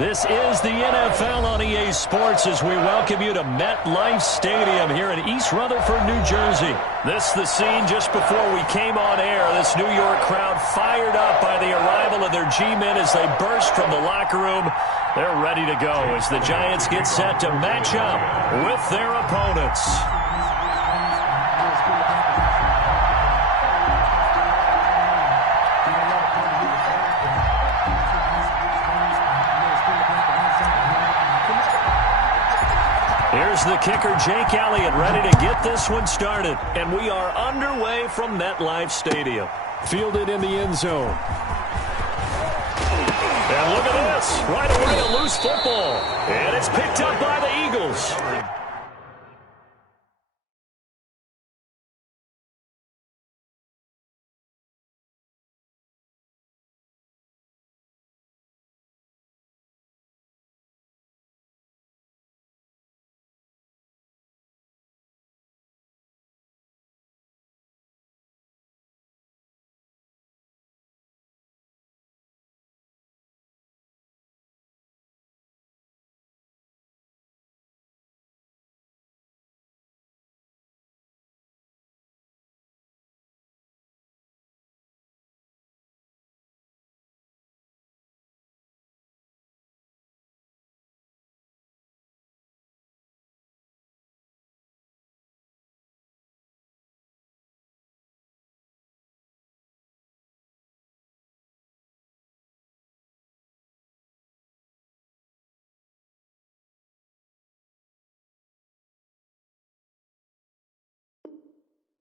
This is the NFL on EA Sports as we welcome you to MetLife Stadium here in East Rutherford, New Jersey. This is the scene just before we came on air. This New York crowd fired up by the arrival of their G-men as they burst from the locker room. They're ready to go as the Giants get set to match up with their opponents. Here's the kicker, Jake Elliott, ready to get this one started. And we are underway from MetLife Stadium. Fielded in the end zone. And look at this. Right away, a loose football. And it's picked up by the Eagles.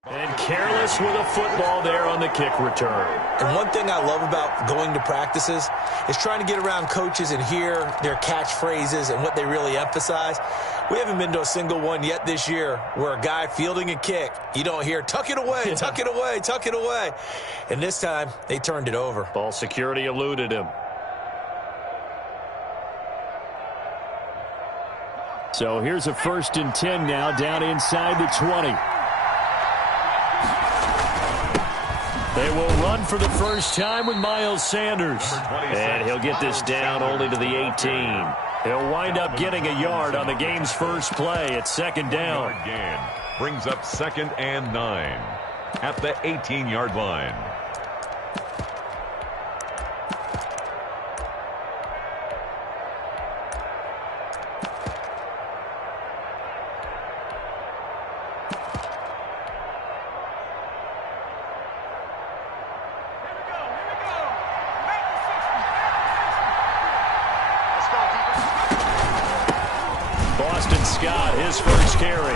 And careless with a football there on the kick return. And one thing I love about going to practices is trying to get around coaches and hear their catchphrases and what they really emphasize. We haven't been to a single one yet this year where a guy fielding a kick, you don't hear, tuck it away, tuck it away, tuck it away. And this time, they turned it over. Ball security eluded him. So here's a 1st and 10 now, down inside the 20. They will run for the first time with Miles Sanders. And he'll get this down only to the 18. He'll wind up getting a yard on the game's first play at 2nd down. Brings up 2nd and 9 at the 18-yard line. His first carry.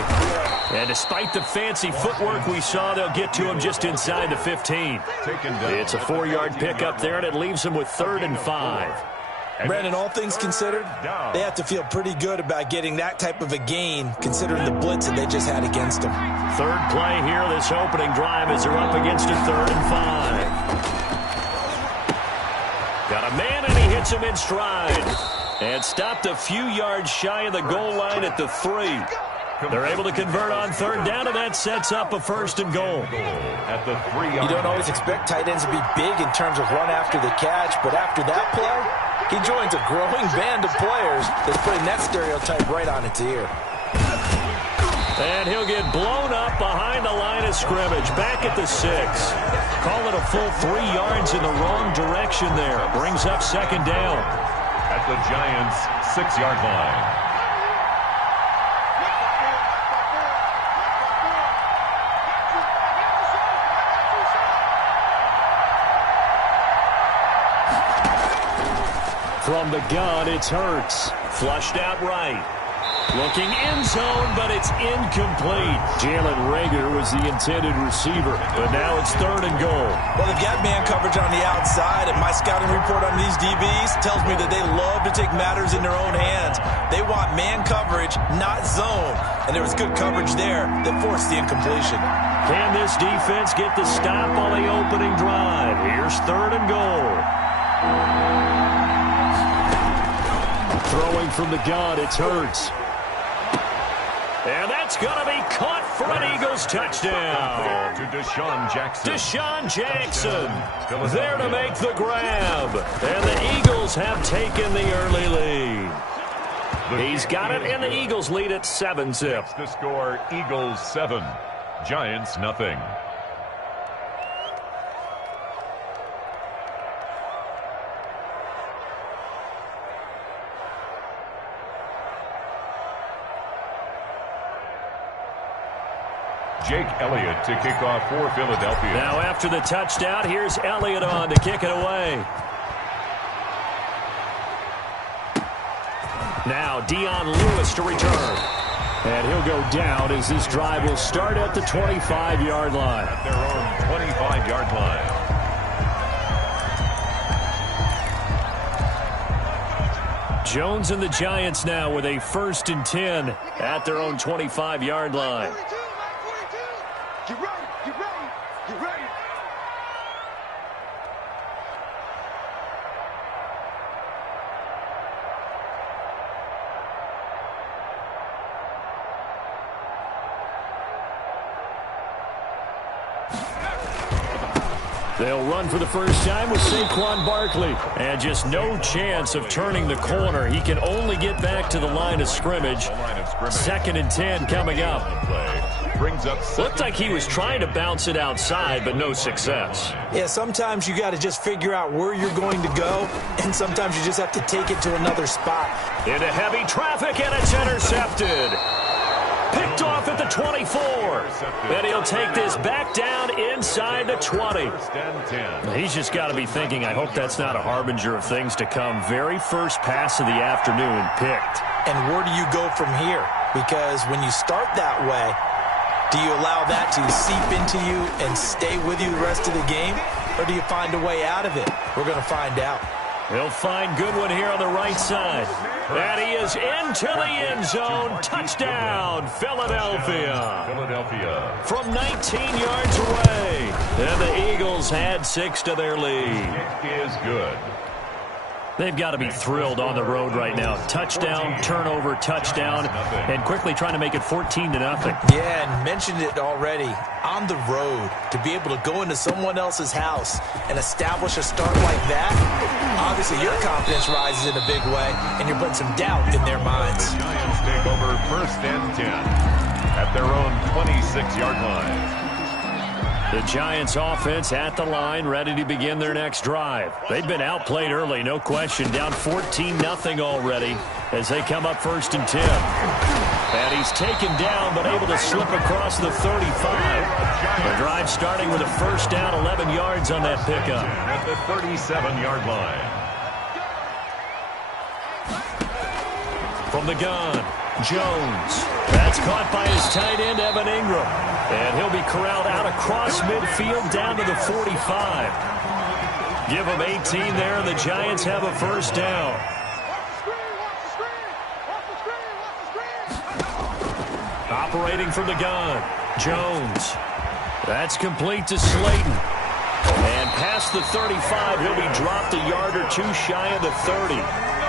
And despite the fancy footwork we saw, they'll get to him just inside the 15. It's a 4-yard pickup there, and it leaves him with 3rd and 5. Brandon, all things considered, they have to feel pretty good about getting that type of a gain, considering the blitz that they just had against them. 3rd play here, this opening drive, as they're up against a 3rd and 5. Got a man, and he hits him in stride. And stopped a few yards shy of the goal line at the 3. They're able to convert on 3rd down, and that sets up a 1st and goal. At the 3 You don't always expect tight ends to be big in terms of run after the catch, but after that play, he joins a growing band of players that's putting that stereotype right on its ear. And he'll get blown up behind the line of scrimmage, back at the 6. Call it a full 3 yards in the wrong direction there. Brings up 2nd down. At the Giants' 6-yard line. From the gun, it's Hurts. Flushed out right. Looking end zone, but it's incomplete. Jalen Reagor was the intended receiver, but now it's 3rd and goal. Well, they've got man coverage on the outside, and my scouting report on these DBs tells me that they love to take matters in their own hands. They want man coverage, not zone. And there was good coverage there that forced the incompletion. Can this defense get the stop on the opening drive? Here's 3rd and goal. Throwing from the gun, it's Hurts. And that's going to be caught for an Eagles touchdown. To Deshaun Jackson. Deshaun Jackson there to make the grab. And the Eagles have taken the early lead. He's got it, and the Eagles lead at 7-zip. The score, Eagles 7, Giants nothing. Jake Elliott to kick off for Philadelphia. Now after the touchdown, here's Elliott on to kick it away. Now Dion Lewis to return. And he'll go down as this drive will start at the 25-yard line. At their own 25-yard line. Jones and the Giants now with a 1st and 10 at their own 25-yard line. Get ready, get ready, get ready. They'll run for the first time with Saquon Barkley. And just no chance of turning the corner. He can only get back to the line of scrimmage. 2nd and 10 coming up. Brings up Looked like he was trying to bounce it outside, but no success. Yeah, sometimes you got to just figure out where you're going to go, and sometimes you just have to take it to another spot. Into heavy traffic, and it's intercepted. Picked off at the 24. And he'll take this back down inside the 20. He's just got to be thinking, I hope that's not a harbinger of things to come. Very first pass of the afternoon picked. And where do you go from here? Because when you start that way, do you allow that to seep into you and stay with you the rest of the game? Or do you find a way out of it? We're going to find out. He'll find Goodwin here on the right side. And he is into the end zone. Touchdown, Philadelphia. Philadelphia. From 19 yards away. And the Eagles had 6 to their lead. It is good. They've got to be thrilled on the road right now. Touchdown, turnover, touchdown, and quickly trying to make it 14-0. Yeah, and mentioned it already. On the road, to be able to go into someone else's house and establish a start like that, obviously your confidence rises in a big way, and you're putting some doubt in their minds. The Giants take over 1st and 10 at their own 26-yard line. The Giants offense at the line, ready to begin their next drive. They've been outplayed early, no question. Down 14-0 already as they come up 1st and 10. And he's taken down, but able to slip across the 35. The drive starting with a 1st down, 11 yards on that pickup. At the 37-yard line. From the gun, Jones. That's caught by his tight end, Evan Ingram. And he'll be corralled out across midfield down to the 45. Give him 18 there, and the Giants have a 1st down. Operating from the gun, Jones. That's complete to Slayton. And past the 35, he'll be dropped a yard or two shy of the 30.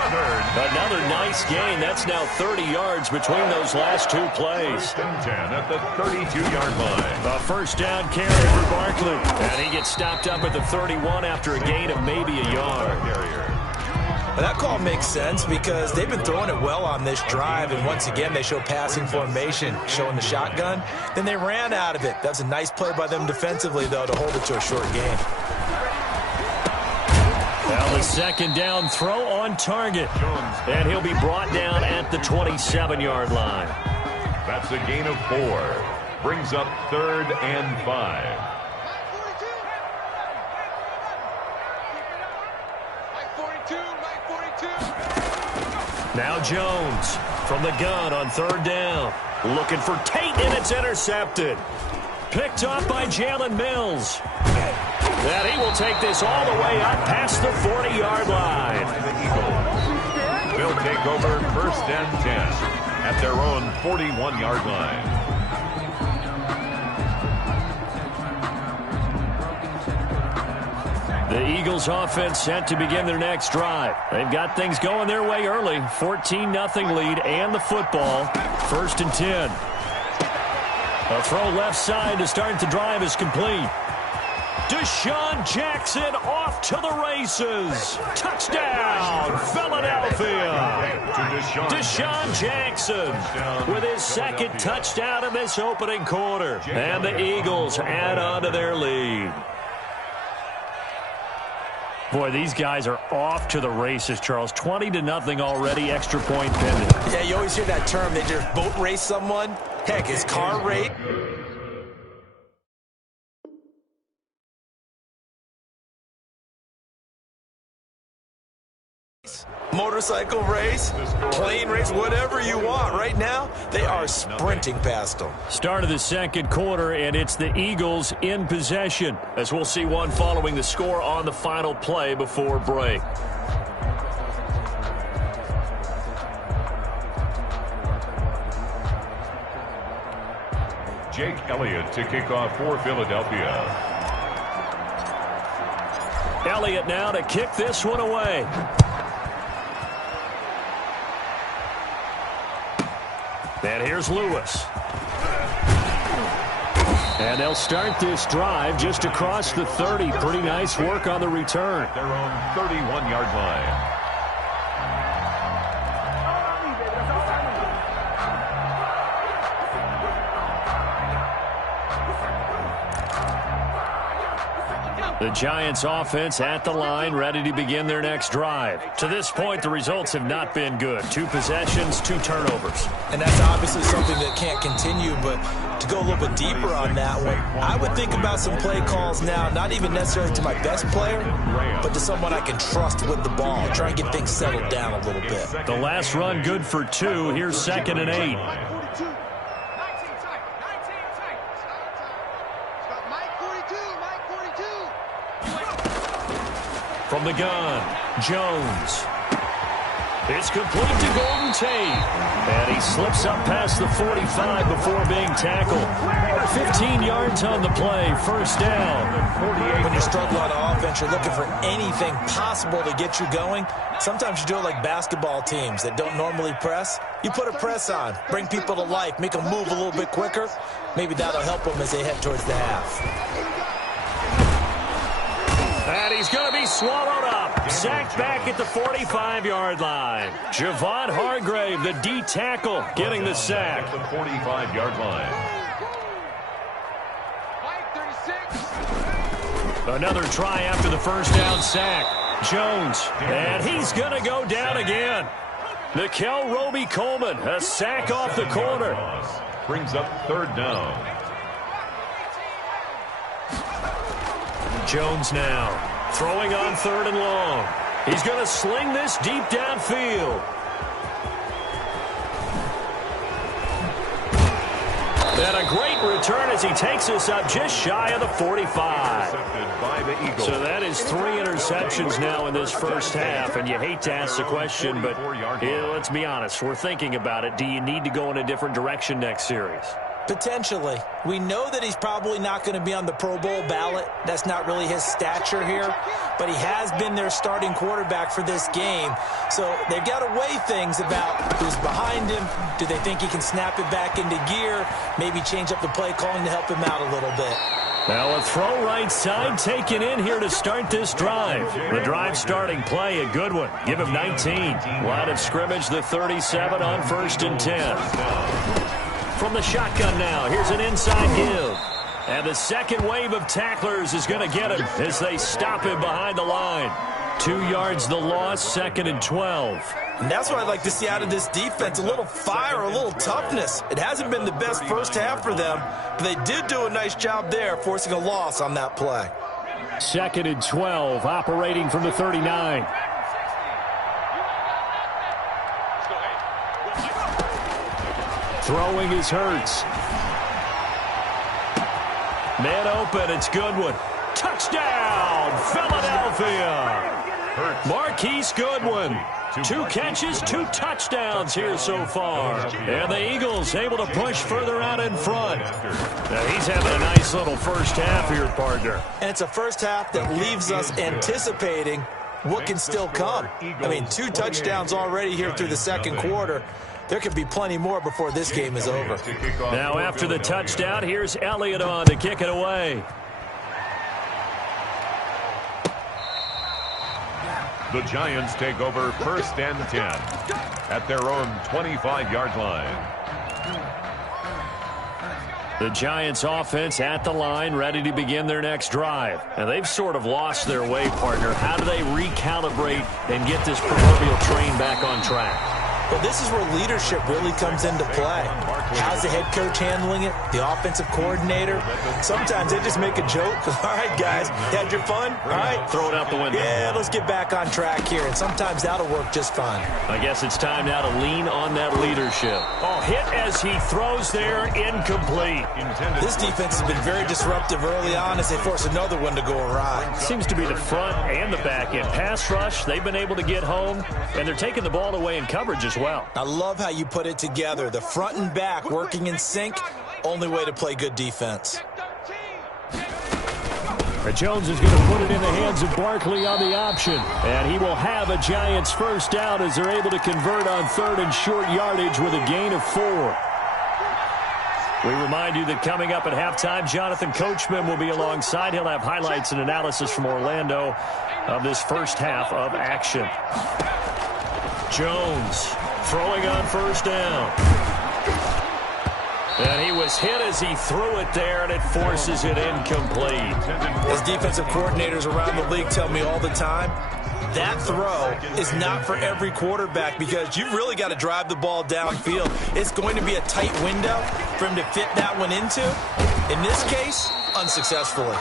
Another nice gain. That's now 30 yards between those last 2 plays. 10 at the 32-yard line. A 1st down carry for Barkley. And he gets stopped up at the 31 after a gain of maybe a yard. Well, that call makes sense because they've been throwing it well on this drive, and once again they show passing formation, showing the shotgun. Then they ran out of it. That was a nice play by them defensively, though, to hold it to a short gain. Now the 2nd down throw on target. And he'll be brought down at the 27-yard line. That's a gain of 4. Brings up 3rd and 5. Now Jones from the gun on 3rd down. Looking for Tate, and it's intercepted. Picked up by Jalen Mills. And he will take this all the way up past the 40-yard line. They'll take over 1st and 10 at their own 41-yard line. The Eagles offense set to begin their next drive. They've got things going their way early. 14-0 lead and the football. 1st and 10. A throw left side to start the drive is complete. Deshaun Jackson off to the races. Touchdown, Philadelphia. Deshaun Jackson with his second touchdown in this opening quarter. And the Eagles add on to their lead. Boy, these guys are off to the races, Charles. 20-0 already, extra point pending. Yeah, you always hear that term. They just boat race someone. Heck, it's car race. Motorcycle race, plane race, whatever you want. Right now, they are sprinting past them. Start of the second quarter, and it's the Eagles in possession, as we'll see one following the score on the final play before break. Jake Elliott to kick off for Philadelphia. Elliott now to kick this one away. And here's Lewis. And they'll start this drive just across the 30. Pretty nice work on the return. Their own 31-yard line. The Giants offense at the line, ready to begin their next drive. To this point, the results have not been good. 2 possessions, 2 turnovers. And that's obviously something that can't continue, but to go a little bit deeper on that one, I would think about some play calls now, not even necessarily to my best player, but to someone I can trust with the ball. Try and get things settled down a little bit. The last run good for 2. Here's 2nd and 8. From the gun, Jones. It's complete to Golden Tate. And he slips up past the 45 before being tackled. 15 yards on the play, 1st down. When you struggle on offense, you're looking for anything possible to get you going. Sometimes you do it like basketball teams that don't normally press. You put a press on, bring people to life, make them move a little bit quicker. Maybe that'll help them as they head towards the half. And he's going to be swallowed up. Sacked back at the 45-yard line. Javon Hargrave, the D tackle, getting the sack. At the 45-yard line. Another try after the 1st down sack. Jones, and he's going to go down again. Nikel Roby-Coleman, a sack off the corner. Brings up 3rd down. Jones now throwing on 3rd and long. He's going to sling this deep downfield. And a great return as he takes us up just shy of the 45. By the Eagles. So that is 3 interceptions now in this first half, and you hate to ask the question, but let's be honest, we're thinking about it. Do you need to go in a different direction next series? Potentially. We know that he's probably not going to be on the Pro Bowl ballot. That's not really his stature here. But he has been their starting quarterback for this game. So they've got to weigh things about who's behind him. Do they think he can snap it back into gear? Maybe change up the play calling to help him out a little bit. Now a throw right side taken in here to start this drive. The drive starting play, a good one. Give him 19. Line of scrimmage, the 37 on 1st and 10. From the shotgun now, here's an inside give. And the second wave of tacklers is going to get him as they stop him behind the line. 2 yards the loss, 2nd and 12. And that's what I'd like to see out of this defense, a little fire, a little toughness. It hasn't been the best first half for them, but they did do a nice job there, forcing a loss on that play. 2nd and 12, operating from the 39. Throwing is Hurts. Man open, it's Goodwin. Touchdown, Philadelphia! Marquise Goodwin. 2 catches, 2 touchdowns here so far. And the Eagles able to push further out in front. Now he's having a nice little first half here, partner. And it's a first half that leaves us anticipating what can still come. I mean, 2 touchdowns already here through the second quarter. There could be plenty more before this game is over. Now after the touchdown, here's Elliott on to kick it away. The Giants take over 1st and 10 at their own 25-yard line. The Giants offense at the line, ready to begin their next drive. And they've sort of lost their way, partner. How do they recalibrate and get this proverbial train back on track? Well, this is where leadership really comes into play. How's the head coach handling it? The offensive coordinator? Sometimes they just make a joke. All right, guys, you had your fun? All right. Throw it out the window. Yeah, let's get back on track here. And sometimes that'll work just fine. I guess it's time now to lean on that leadership. Oh, hit as he throws there, incomplete. This defense has been very disruptive early on as they force another one to go awry. Seems to be the front and the back end. Pass rush, they've been able to get home, and they're taking the ball away in coverage as well. I love how you put it together. The front and back working in sync. Only way to play good defense. Jones is going to put it in the hands of Barkley on the option. And he will have a Giants first down as they're able to convert on 3rd and short yardage with a gain of 4. We remind you that coming up at halftime, Jonathan Coachman will be alongside. He'll have highlights and analysis from Orlando of this first half of action. Jones throwing on first down. And he was hit as he threw it there, and it forces it incomplete. As defensive coordinators around the league tell me all the time, that throw is not for every quarterback because you've really got to drive the ball downfield. It's going to be a tight window for him to fit that one into. In this case, unsuccessfully.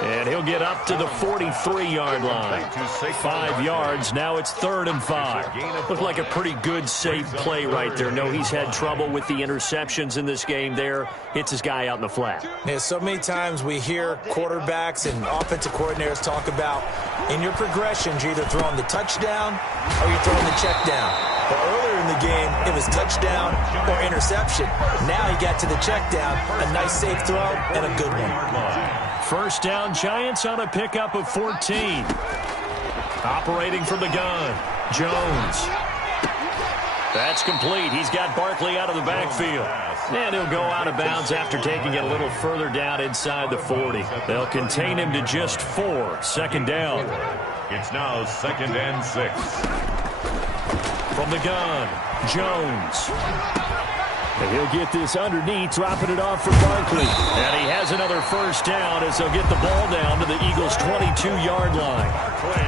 And he'll get up to the 43-yard line. 5 yards. Now it's 3rd and 5. Looked like a pretty good, safe play right there. No, he's had trouble with the interceptions in this game there. Hits his guy out in the flat. Yeah, so many times we hear quarterbacks and offensive coordinators talk about in your progressions, you're either throwing the touchdown or you're throwing the check down. But earlier in the game, it was touchdown or interception. Now he got to the check down, a nice safe throw, and a good one. First down, Giants on a pickup of 14. Operating from the gun, Jones. That's complete. He's got Barkley out of the backfield. And he'll go out of bounds after taking it a little further down inside the 40. They'll contain him to just 4. 2nd down. It's now 2nd and 6. From the gun, Jones. And he'll get this underneath, dropping it off for Barkley. And he has another first down as they'll get the ball down to the Eagles' 22-yard line.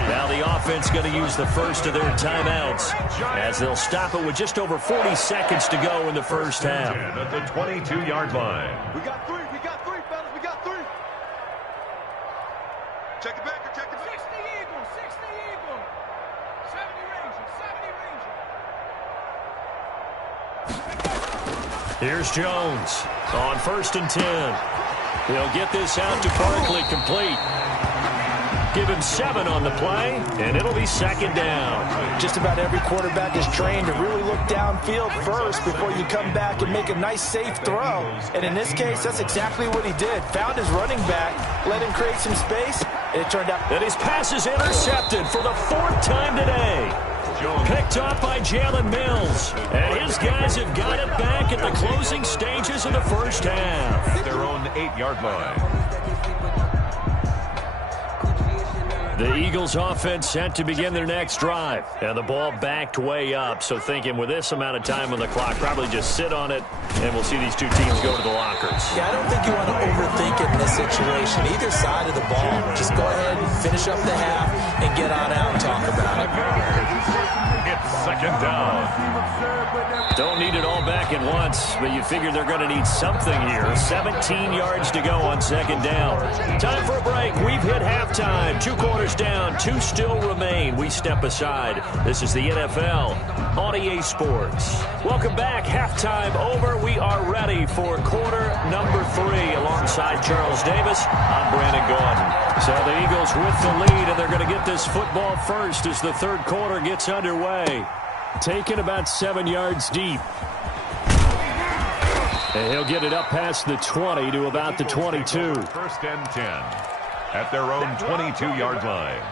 Now the offense going to use the first of their timeouts as they'll stop it with just over 40 seconds to go in the first half. At the 22-yard line. We got 3, fellas, we got 3. Check it back, check it back. 60 Eagles. 70 Rangers. Here's Jones on 1st and 10. He'll get this out to Barkley, complete. Give him 7 on the play, and it'll be 2nd down. Just about every quarterback is trained to really look downfield first before you come back and make a nice, safe throw. And in this case, that's exactly what he did. Found his running back, let him create some space, and it turned out. And his pass is intercepted for the 4th time today. Picked off by Jalen Mills. And his guys have got it back at the closing stages of the first half. Their own 8-yard line. The Eagles offense set to begin their next drive. And the ball backed way up. So thinking with this amount of time on the clock, probably just sit on it, and we'll see these two teams go to the lockers. Yeah, I don't think you want to overthink it in this situation. Either side of the ball, just go ahead and finish up the half and get on out and talk about it. It's 2nd down. Don't need it all back at once, but you figure they're going to need something here. 17 yards to go on second down. Time for a break. We've hit halftime. 2 quarters down, 2 still remain. We step aside. This is the NFL on EA Sports. Welcome back. Halftime over. We are ready for quarter number 3 alongside Charles Davis. I'm Brandon Gaudin. So the Eagles with the lead, and they're going to get this football first as the third quarter gets underway. Taken about 7 yards deep. And he'll get it up past the 20 to about the 22. First and 10 at their own 22-yard line.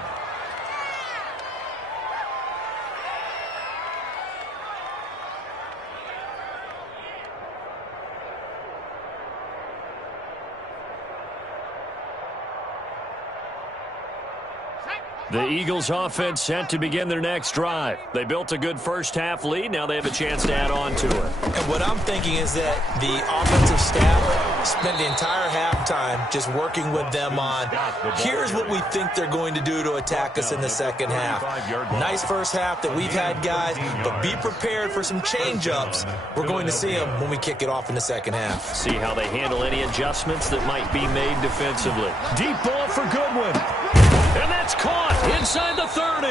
The Eagles offense set to begin their next drive. They built a good first-half lead. Now they have a chance to add on to it. And what I'm thinking is that the offensive staff spent the entire halftime just working with them on, here's what we think they're going to do to attack us in the second half. Nice first half that we've had, guys, but be prepared for some change-ups. We're going to see them when we kick it off in the second half. See how they handle any adjustments that might be made defensively. Deep ball for Goodwin. And that's caught inside the 30.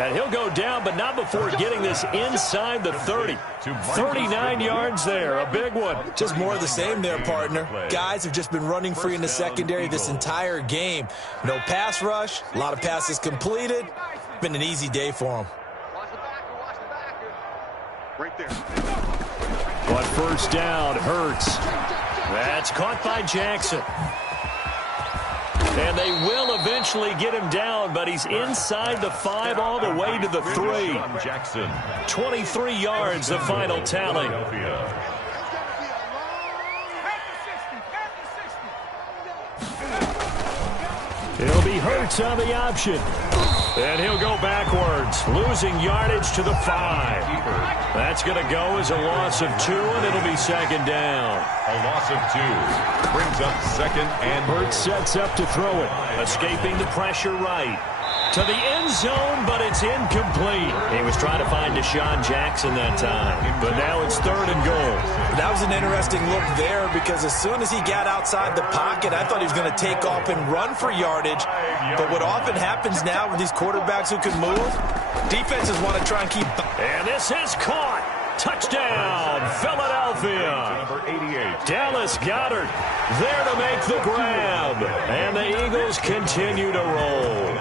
And he'll go down, but not before getting this inside the 30. 39 yards there, a big one. Just more of the same there, partner. Guys have just been running free in the secondary this entire game. No pass rush, a lot of passes completed. Been an easy day for them. Right there. But first down, Hurts. That's caught by Jackson. And they will eventually get him down, but he's inside the 5 all the way to the 3. Jackson. 23 yards, the final tally. It'll be Hurts on the option. And he'll go backwards, losing yardage to the 5. That's going to go as a loss of 2, and it'll be second down. A loss of 2. Brings up second and Hurts sets up to throw it. Escaping the pressure right. To the end zone, but it's incomplete. He was trying to find Deshaun Jackson that time. But now it's 3rd and goal. That was an interesting look there because as soon as he got outside the pocket, I thought he was going to take off and run for yardage. But what often happens now with these quarterbacks who can move, defenses want to try and keep... And this is caught. Touchdown, Philadelphia. number 88. Dallas Goedert there to make the grab. And the Eagles continue to roll.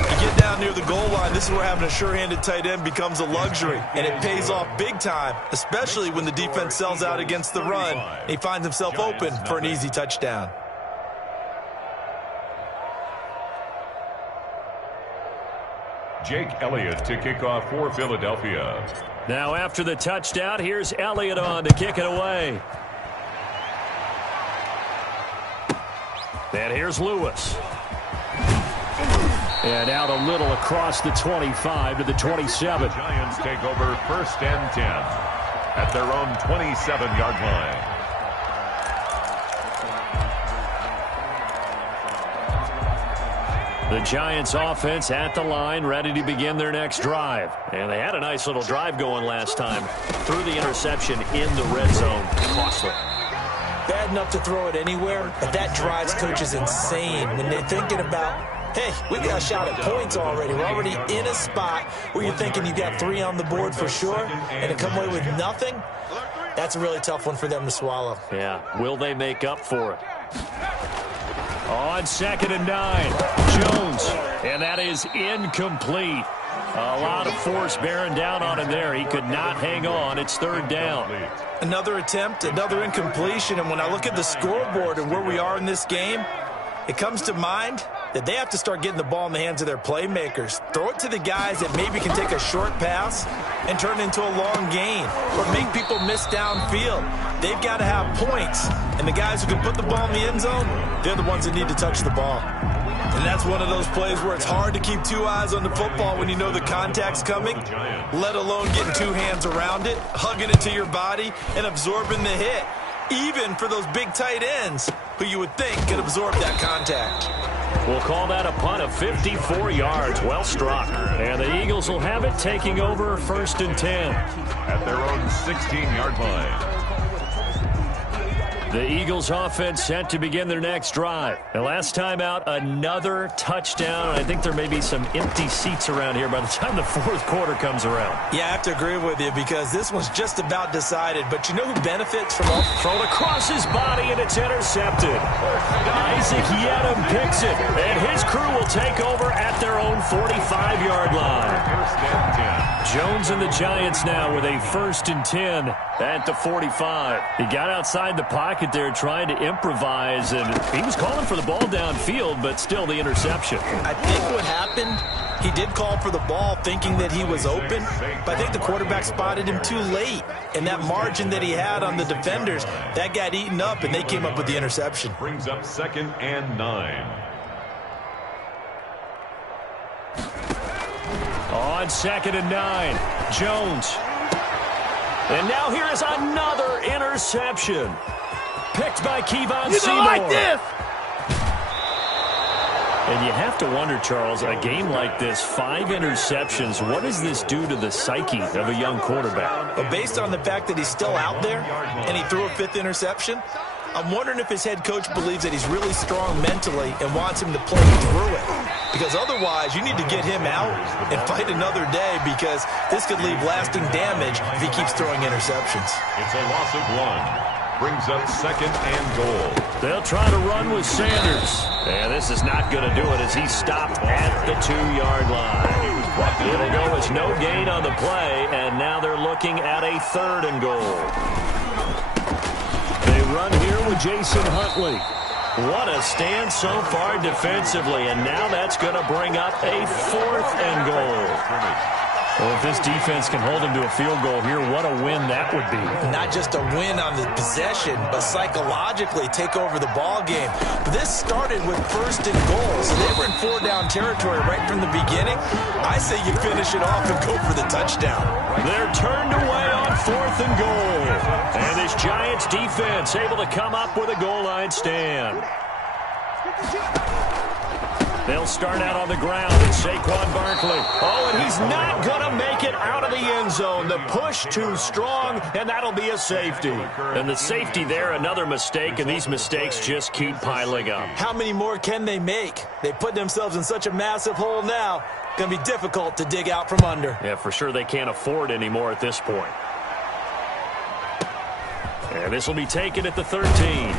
You get down near the goal line, this is where having a sure-handed tight end becomes a luxury. And it pays off big time, especially when the defense sells out against the run. He finds himself open for an easy touchdown. Jake Elliott to kick off for Philadelphia. Now after the touchdown, here's Elliott on to kick it away. And here's Lewis. And out a little across the 25 to the 27. The Giants take over first and 10 at their own 27-yard line. The Giants offense at the line, ready to begin their next drive. And they had a nice little drive going last time. Threw the interception in the red zone. Costly. Bad enough to throw it anywhere, but that drives coaches insane when they're thinking about, hey, we got a shot at points already. We're already in a spot where you're thinking you got 3 on the board for sure, and to come away with nothing, that's a really tough one for them to swallow. Yeah, will they make up for it? On 2nd and 9, Jones, and that is incomplete. A lot of force bearing down on him there. He could not hang on. It's 3rd down. Another attempt, another incompletion, and when I look at the scoreboard and where we are in this game, it comes to mind that they have to start getting the ball in the hands of their playmakers. Throw it to the guys that maybe can take a short pass and turn it into a long gain or make people miss downfield. They've got to have points, and the guys who can put the ball in the end zone, they're the ones that need to touch the ball. And that's one of those plays where it's hard to keep 2 eyes on the football when you know the contact's coming, let alone getting 2 hands around it, hugging it to your body, and absorbing the hit, even for those big tight ends who you would think could absorb that contact. We'll call that a punt of 54 yards. Well struck. And the Eagles will have it, taking over 1st and 10. At their own 16-yard line. The Eagles offense set to begin their next drive. And last time out, another touchdown. I think there may be some empty seats around here by the time the 4th quarter comes around. Yeah, I have to agree with you because this one's just about decided. But you know who benefits from all... Thrown across his body, and it's intercepted. Isaac Yedem picks it, and his crew will take over at their own 45-yard line. 1st and 10. Jones and the Giants now with a 1st and 10 at the 45. He got outside the pocket there trying to improvise, and he was calling for the ball downfield, but still the interception. I think what happened, he did call for the ball thinking that he was open, but I think the quarterback spotted him too late. And that margin that he had on the defenders, that got eaten up, and they came up with the interception. Brings up 2nd and 9. On 2nd and 9, Jones. And now here is another interception. Picked by Kevon Seymour. like this. And you have to wonder, Charles, a game like this, 5 interceptions, what does this do to the psyche of a young quarterback? But based on the fact that he's still out there and he threw a 5th interception, I'm wondering if his head coach believes that he's really strong mentally and wants him to play through it. Because otherwise, you need to get him out and fight another day because this could leave lasting damage if he keeps throwing interceptions. It's a loss of 1. Brings up 2nd and goal. They'll try to run with Sanders. And this is not going to do it as he stopped at the 2-yard line. It'll go as no gain on the play, and now they're looking at a 3rd and goal. They run here with Jason Huntley. What a stand so far defensively, and now that's going to bring up a 4th and goal. Well, if this defense can hold him to a field goal here, what a win that would be. Not just a win on the possession, but psychologically take over the ball game. But this started with 1st and goal, so they were in 4-down territory right from the beginning. I say you finish it off and go for the touchdown. They're turned away on 4th and goal. And this Giants defense able to come up with a goal line stand. They'll start out on the ground, and Saquon Barkley. Oh, and he's not going to make it out of the end zone. The push too strong, and that'll be a safety. And the safety there, another mistake, and these mistakes just keep piling up. How many more can they make? They put themselves in such a massive hole now. Going to be difficult to dig out from under. Yeah, for sure they can't afford anymore at this point. And this will be taken at the 13.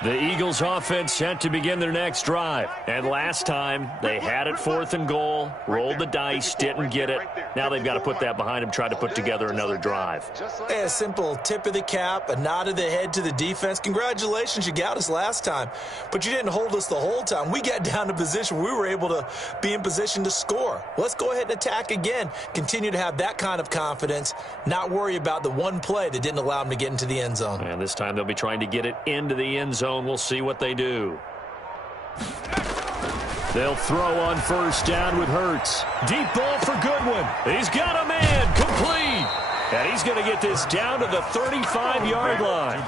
The Eagles offense set to begin their next drive. And last time, they had it 4th and goal, rolled the dice, didn't get it. Now they've got to put that behind them, try to put together another drive. A simple tip of the cap, a nod of the head to the defense. Congratulations, you got us last time. But you didn't hold us the whole time. We got down to position. We were able to be in position to score. Let's go ahead and attack again. Continue to have that kind of confidence, not worry about the one play that didn't allow them to get into the end zone. And this time they'll be trying to get it into the end zone. We'll see what they do. They'll throw on 1st down with Hurts. Deep ball for Goodwin. He's got a man. Complete. And he's going to get this down to the 35-yard line.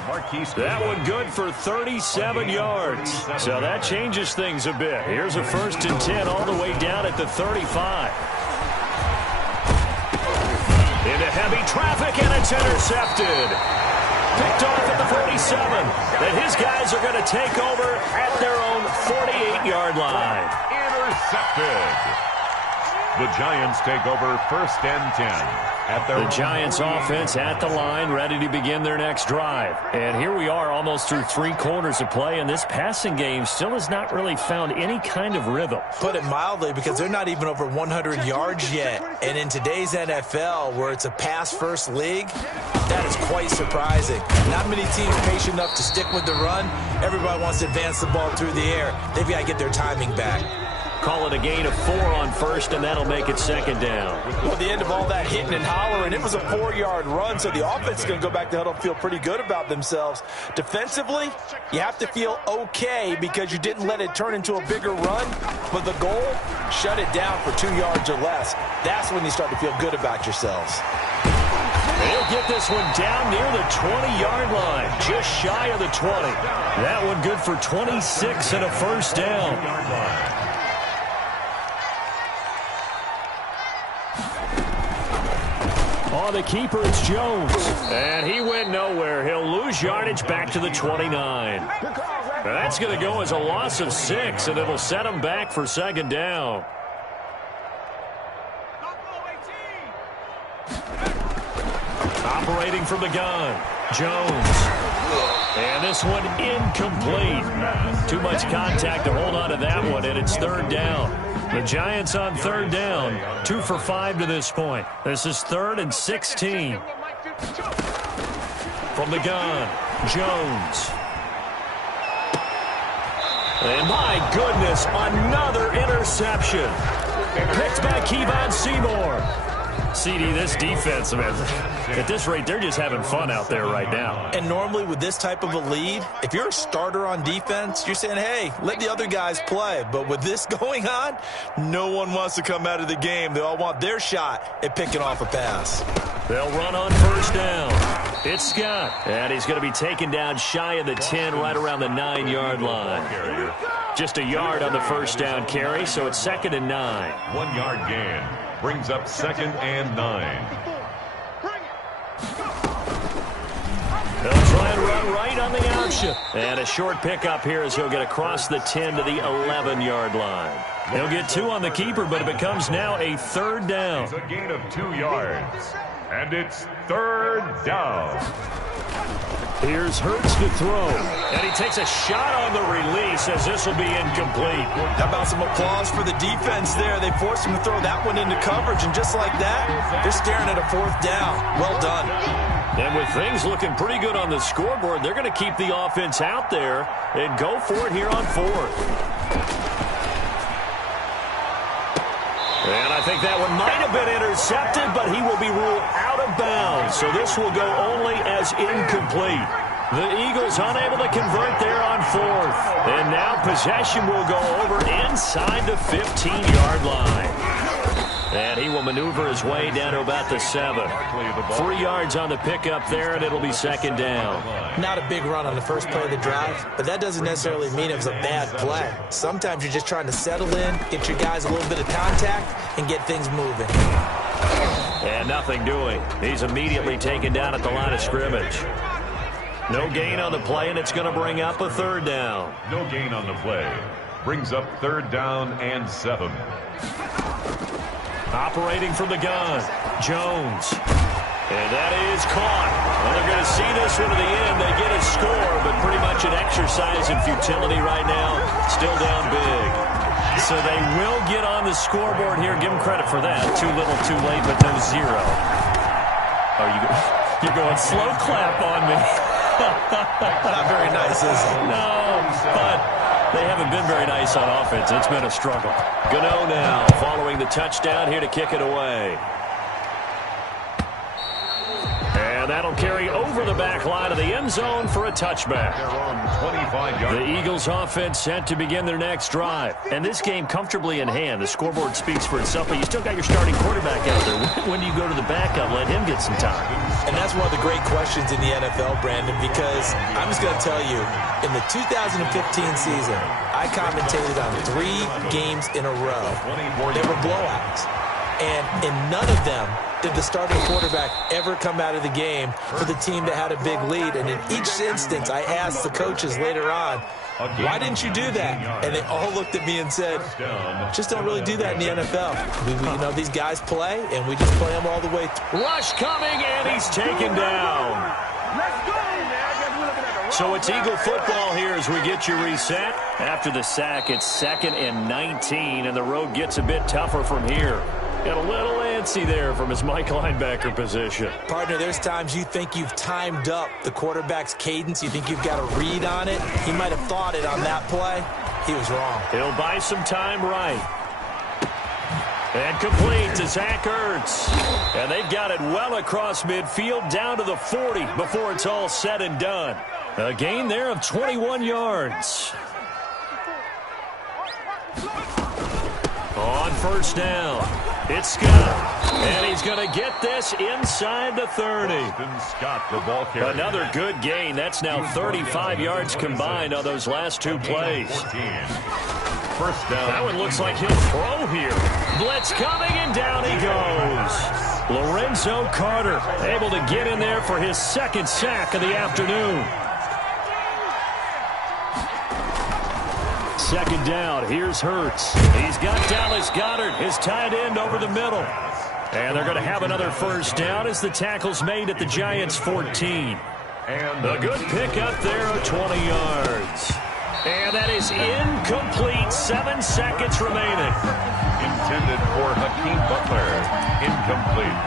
That one good for 37 yards. So that changes things a bit. Here's a 1st and 10 all the way down at the 35. Into heavy traffic, and it's intercepted. Picked off at the 47. And his guys are going to take over at their own 48-yard line. Intercepted. The Giants take over 1st and 10. The Giants offense at the line, ready to begin their next drive. And here we are almost through 3 quarters of play, and this passing game still has not really found any kind of rhythm. Put it mildly, because they're not even over 100 yards yet. And in today's NFL, where it's a pass-first league, that is quite surprising. Not many teams patient enough to stick with the run. Everybody wants to advance the ball through the air. They've got to get their timing back. Call it a gain of 4 on first, and that'll make it second down. Well, at the end of all that hitting and hollering, it was a 4-yard run, so the offense is going to go back to huddle and feel pretty good about themselves. Defensively, you have to feel okay because you didn't let it turn into a bigger run, but the goal, shut it down for 2 yards or less. That's when you start to feel good about yourselves. They'll get this one down near the 20-yard line, just shy of the 20. That one good for 26 and a first down. On the keeper, it's Jones. And he went nowhere. He'll lose yardage back to the 29. That's going to go as a loss of 6, and it'll set him back for second down. Operating from the gun, Jones. And this one incomplete. Too much contact to hold on to that one, and it's third down. The Giants on third down, 2 for 5 to this point. This is 3rd and 16. From the gun, Jones. And my goodness, another interception. Picked by Kevon Seymour. CD, this defense, man, at this rate, they're just having fun out there right now. And normally with this type of a lead, if you're a starter on defense, you're saying, hey, let the other guys play. But with this going on, no one wants to come out of the game. They all want their shot at picking off a pass. They'll run on first down. It's Scott. And he's going to be taken down shy of the 10, right around the 9-yard line. Just a yard on the first down carry, so it's 2nd and 9. 1-yard gain. Brings up 2nd and 9. They'll try and run right on the option. And a short pickup here as he'll get across the 10 to the 11-yard line. He'll get 2 on the keeper, but it becomes now a 3rd down. It's a gain of 2 yards. And it's 3rd down. Here's Hurts to throw. And he takes a shot on the release as this will be incomplete. How about some applause for the defense there? They forced him to throw that one into coverage, and just like that, they're staring at a 4th down. Well done. And with things looking pretty good on the scoreboard, they're going to keep the offense out there and go for it here on 4th. And I think that one might have been intercepted, but he will be ruled out of bounds. So this will go only as incomplete. The Eagles unable to convert there on 4th. And now possession will go over inside the 15-yard line. And he will maneuver his way down to about the 7. 3 yards on the pickup there, and it'll be 2nd down. Not a big run on the first play of the drive, but that doesn't necessarily mean it was a bad play. Sometimes you're just trying to settle in, get your guys a little bit of contact, and get things moving. And nothing doing. He's immediately taken down at the line of scrimmage. No gain on the play, and it's going to bring up a 3rd down. No gain on the play. Brings up 3rd down and 7. Operating from the gun, Jones. And that is caught. Well, they're going to see this one to the end. They get a score, but pretty much an exercise in futility right now. Still down big. So they will get on the scoreboard here. Give them credit for that. Too little, too late, but no 0. Oh, you're going slow clap on me. Not very nice, is it? No, but they haven't been very nice on offense. It's been a struggle. Gano now following the touchdown here to kick it away. And that'll carry over the back line of the end zone for a touchback. The Eagles offense set to begin their next drive. And this game comfortably in hand. The scoreboard speaks for itself, but you still got your starting quarterback out there. When do you go to the backup? Let him get some time. And that's one of the great questions in the NFL, Brandon, because I'm just going to tell you, in the 2015 season, I commentated on 3 games in a row. They were blowouts. And in none of them did the starting quarterback ever come out of the game for the team that had a big lead. And in each instance, I asked the coaches later on, why didn't you do that? And they all looked at me and said, just don't really do that in the NFL. These guys play, and we just play them all the way through. Rush coming, and he's taken down. Let's go, man. So it's Eagle football here as we get you reset. After the sack, it's 2nd and 19, and the road gets a bit tougher from here. Got a little antsy there from his Mike linebacker position. Partner, there's times you think you've timed up the quarterback's cadence. You think you've got a read on it. He might have thought it on that play. He was wrong. He'll buy some time right. And complete to Zach Ertz. And they've got it well across midfield down to the 40 before it's all said and done. A gain there of 21 yards. On first down, it's Scott. And he's going to get this inside the 30. Scott, the ball carrier. Another good gain. That's now 35 yards combined on those last two plays. First down. That one looks like he'll throw here. Blitz coming, and down he goes. Lorenzo Carter able to get in there for his second sack of the afternoon. Second down, here's Hurts. He's got Dallas Goedert, his tight end, over the middle. And they're going to have another first down as the tackle's made at the Giants' 14. And a good pickup there of 20 yards. And that is incomplete. 7 seconds remaining. Intended for Hakeem Butler. Incomplete.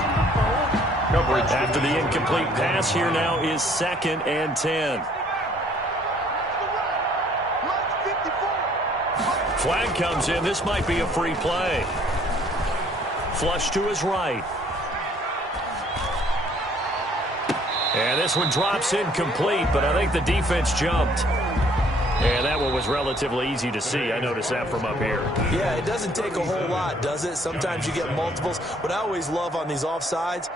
Coverage. After the incomplete pass, here now is 2nd and 10. Flag comes in. This might be a free play. Flush to his right. And this one drops incomplete, but I think the defense jumped. And that one was relatively easy to see. I noticed that from up here. Yeah, it doesn't take a whole lot, does it? Sometimes you get multiples. What I always love on these offsides,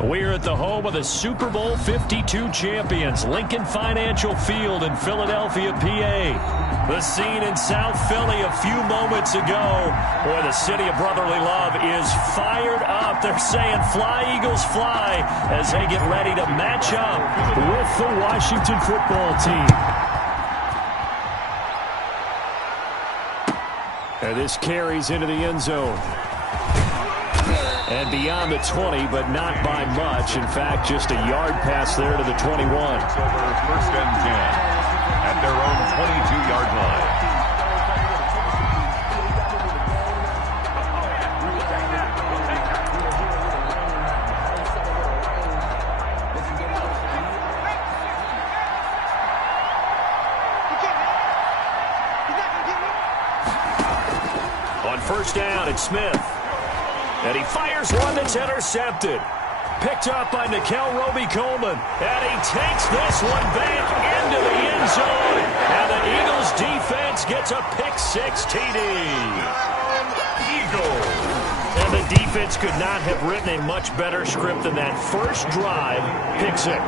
we're at the home of the Super Bowl 52 champions, Lincoln Financial Field in Philadelphia, PA. The scene in South Philly a few moments ago. Boy, the city of brotherly love is fired up. They're saying, "Fly, Eagles, fly," as they get ready to match up with the Washington football team. And this carries into the end zone. And beyond the 20, but not by much. In fact, just a yard pass there to the 21. Over first and 10 at their own 22-yard line. On first down, it's Smith. And he fires one that's intercepted. Picked up by Nikel Roby-Coleman. And he takes this one back into the end zone. And the Eagles defense gets a pick-6 TD. Eagles. And the defense could not have written a much better script than that first drive, pick-6.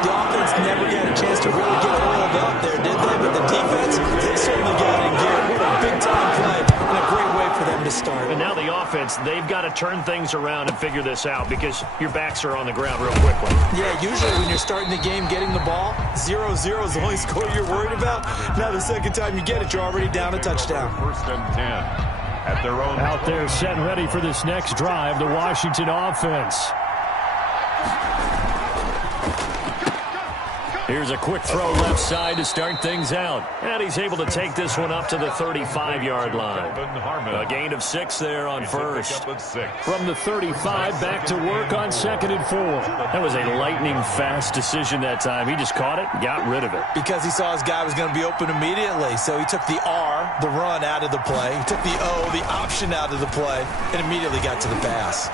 The offense never got a chance to really get oiled up there, did they? But the defense, they certainly got in gear. What a big-time play and a great way for them to start. And now the offense, they've got to turn things around and figure this out because your backs are on the ground real quickly. Yeah, usually when you're starting the game getting the ball, 0-0 is the only score you're worried about. Now the second time you get it, you're already down a touchdown. First and 10 at their own. Out there set and ready for this next drive, the Washington offense. Here's a quick throw left side to start things out. And he's able to take this one up to the 35-yard line. A gain of 6 there on first. From the 35 back to work on 2nd and 4. That was a lightning-fast decision that time. He just caught it and got rid of it. Because he saw his guy was going to be open immediately. So he took the R, the run, out of the play. He took the O, the option, out of the play, and immediately got to the pass.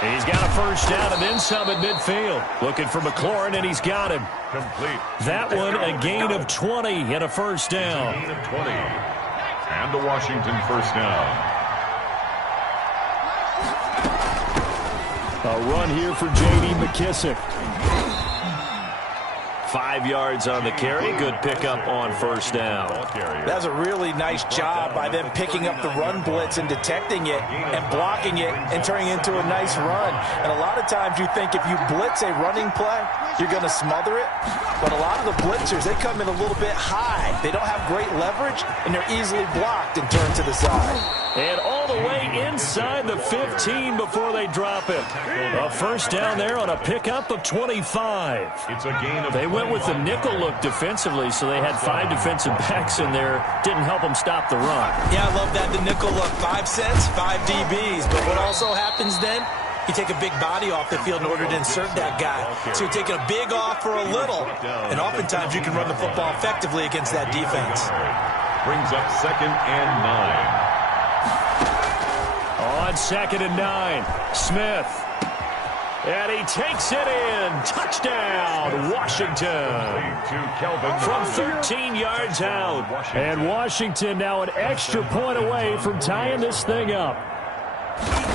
He's got a first down and then some at midfield. Looking for McLaurin, and he's got him. Complete. That one, a gain of 20 and a first down. Gain of 20. And a Washington first down. A run here for J.D. McKissick. 5 yards on the carry. Good pickup on first down. That was a really nice job by them picking up the run blitz and detecting it and blocking it and turning it into a nice run. And a lot of times you think if you blitz a running play, you're going to smother it. But a lot of the blitzers, they come in a little bit high. They don't have great leverage, and they're easily blocked and turned to the side. And all the way inside the 15 before they drop it. A first down there on a pickup of 25. It's a gain of. They went with the nickel look defensively, so they had 5 defensive backs in there. Didn't help them stop the run. Yeah, I love that, the nickel look. 5 cents, 5 DBs. But what also happens then, you take a big body off the field in order to insert that guy. So you're taking a big off for a little. And oftentimes you can run the football effectively against that defense. Brings up 2nd and 9. On 2nd and 9, Smith. And he takes it in. Touchdown, Washington. From 13 yards out. And Washington now an extra point away from tying this thing up.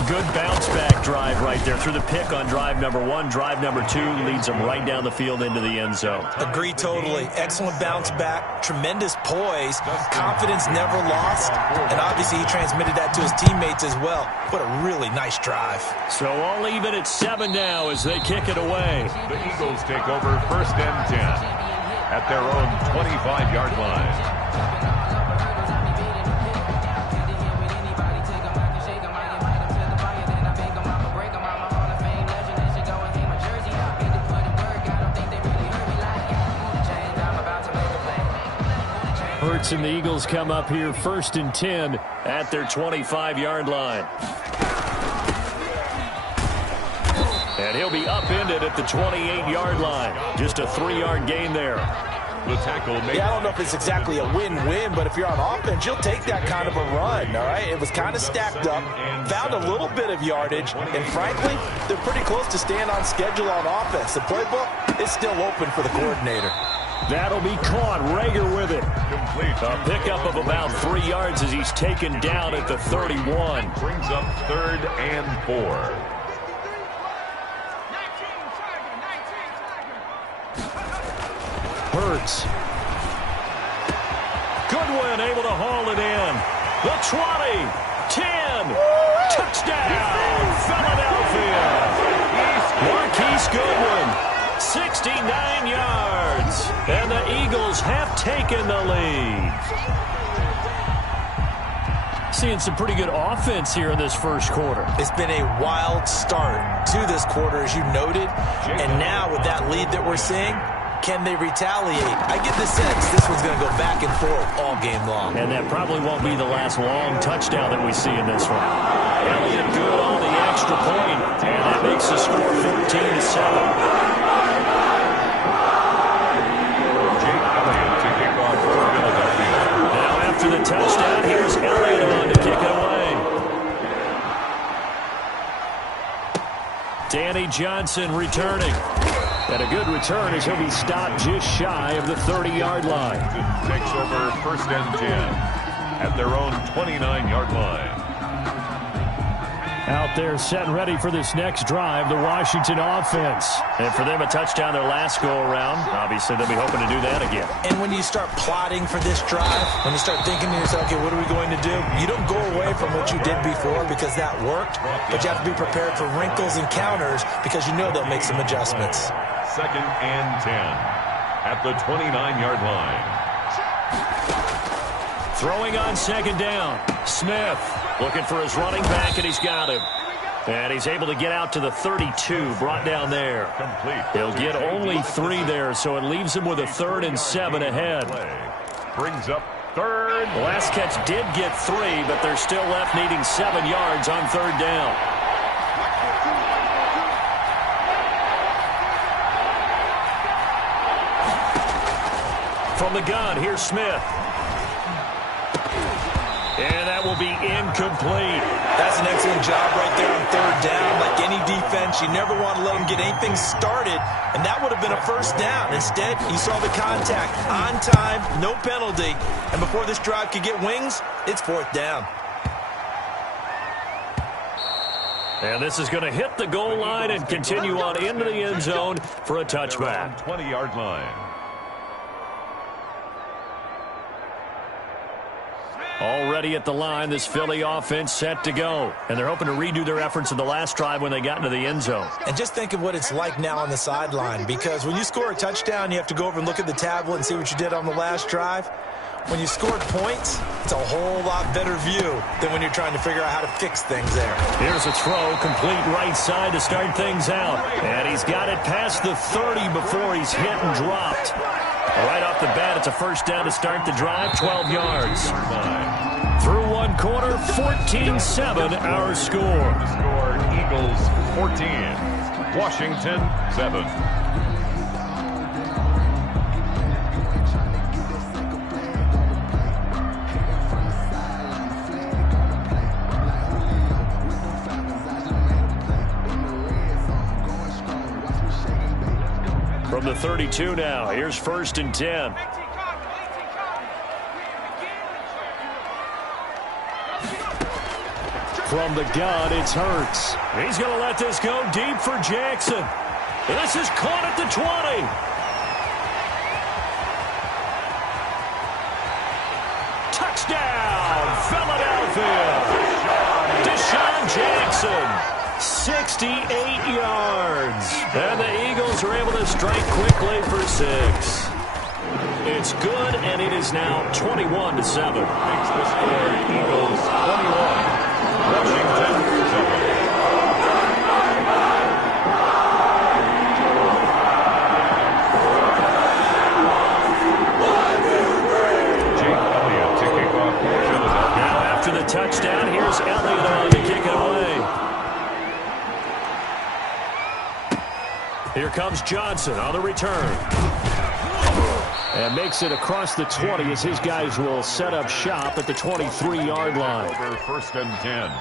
Good bounce-back drive right there through the pick on drive number 1. Drive number 2 leads them right down the field into the end zone. Agree totally. Excellent bounce-back, tremendous poise, confidence never lost, and obviously he transmitted that to his teammates as well. What a really nice drive. So all even at 7 now as they kick it away. The Eagles take over 1st and 10 at their own 25-yard line. Hurts and the Eagles come up here 1st and 10 at their 25-yard line. And he'll be upended at the 28-yard line. Just a 3-yard gain there. The tackle made. Yeah, I don't know if it's exactly a win-win, but if you're on offense, you'll take that kind of a run, all right? It was kind of stacked up, found a little bit of yardage, and frankly, they're pretty close to staying on schedule on offense. The playbook is still open for the coordinator. That'll be caught. Rager with it. Complete. A pickup of about 3 yards as he's taken down at the 31. Brings up 3rd and 4. Hurts. Goodwin able to haul it in. The 20, 10, touchdown, Philadelphia. Marquise Goodwin, 69 yards, and the Eagles have taken the lead. Seeing some pretty good offense here in this first quarter. It's been a wild start to this quarter, as you noted, and now with that lead that we're seeing, can they retaliate? I get the sense this one's going to go back and forth all game long. And that probably won't be the last long touchdown that we see in this one. Elliott good on the extra point, and that makes the score 14-7. Now after the touchdown, here's Elliott on to kick it away. Danny Johnson returning. And a good return as he'll be stopped just shy of the 30-yard line. Takes over 1st and 10 at their own 29-yard line. Out there set and ready for this next drive, the Washington offense. And for them, a touchdown their last go-around. Obviously, they'll be hoping to do that again. And when you start plotting for this drive, when you start thinking to yourself, okay, what are we going to do? You don't go away from what you did before because that worked, but you have to be prepared for wrinkles and counters because you know they'll make some adjustments. 2nd and 10 at the 29-yard line. Throwing on 2nd down. Smith looking for his running back, and he's got him. And he's able to get out to the 32, brought down there. Complete. He'll get only 3 there, so it leaves him with a 3rd and 7 ahead. Brings up 3rd. The last catch did get 3, but they're still left needing 7 yards on 3rd down. From the gun, here's Smith. And that will be incomplete. That's an excellent job right there on 3rd down. Like any defense, you never want to let them get anything started, and that would have been a 1st down. Instead, you saw the contact on time, no penalty, and before this drive could get wings, it's 4th down. And this is going to hit the goal line and continue on into the end zone for a touchback. 20-yard line. Already at the line, this Philly offense set to go. And they're hoping to redo their efforts in the last drive when they got into the end zone. And just think of what it's like now on the sideline, because when you score a touchdown, you have to go over and look at the tablet and see what you did on the last drive. When you scored points, it's a whole lot better view than when you're trying to figure out how to fix things there. Here's a throw, complete right side to start things out. And he's got it past the 30 before he's hit and dropped. Right off the bat, it's a 1st down to start the drive, 12 yards. Through 1 quarter, 14-7 our score. Score Eagles 14, Washington 7. From the 32 now, here's 1st and 10. From the gun, it's Hurts. He's going to let this go deep for Jackson. This is caught at the 20. Touchdown, Philadelphia. Deshaun Jackson. 68 yards. And the Eagles are able to strike quickly for 6. It's good, and it is now 21-7. Makes the score Eagles 21, Washington 7. Jake Elliott to kick off for Philadelphia. Now after the touchdown, here's Elliott on to kick it away. Here comes Johnson on the return. And makes it across the 20 as his guys will set up shop at the 23-yard line. Over 1st and 10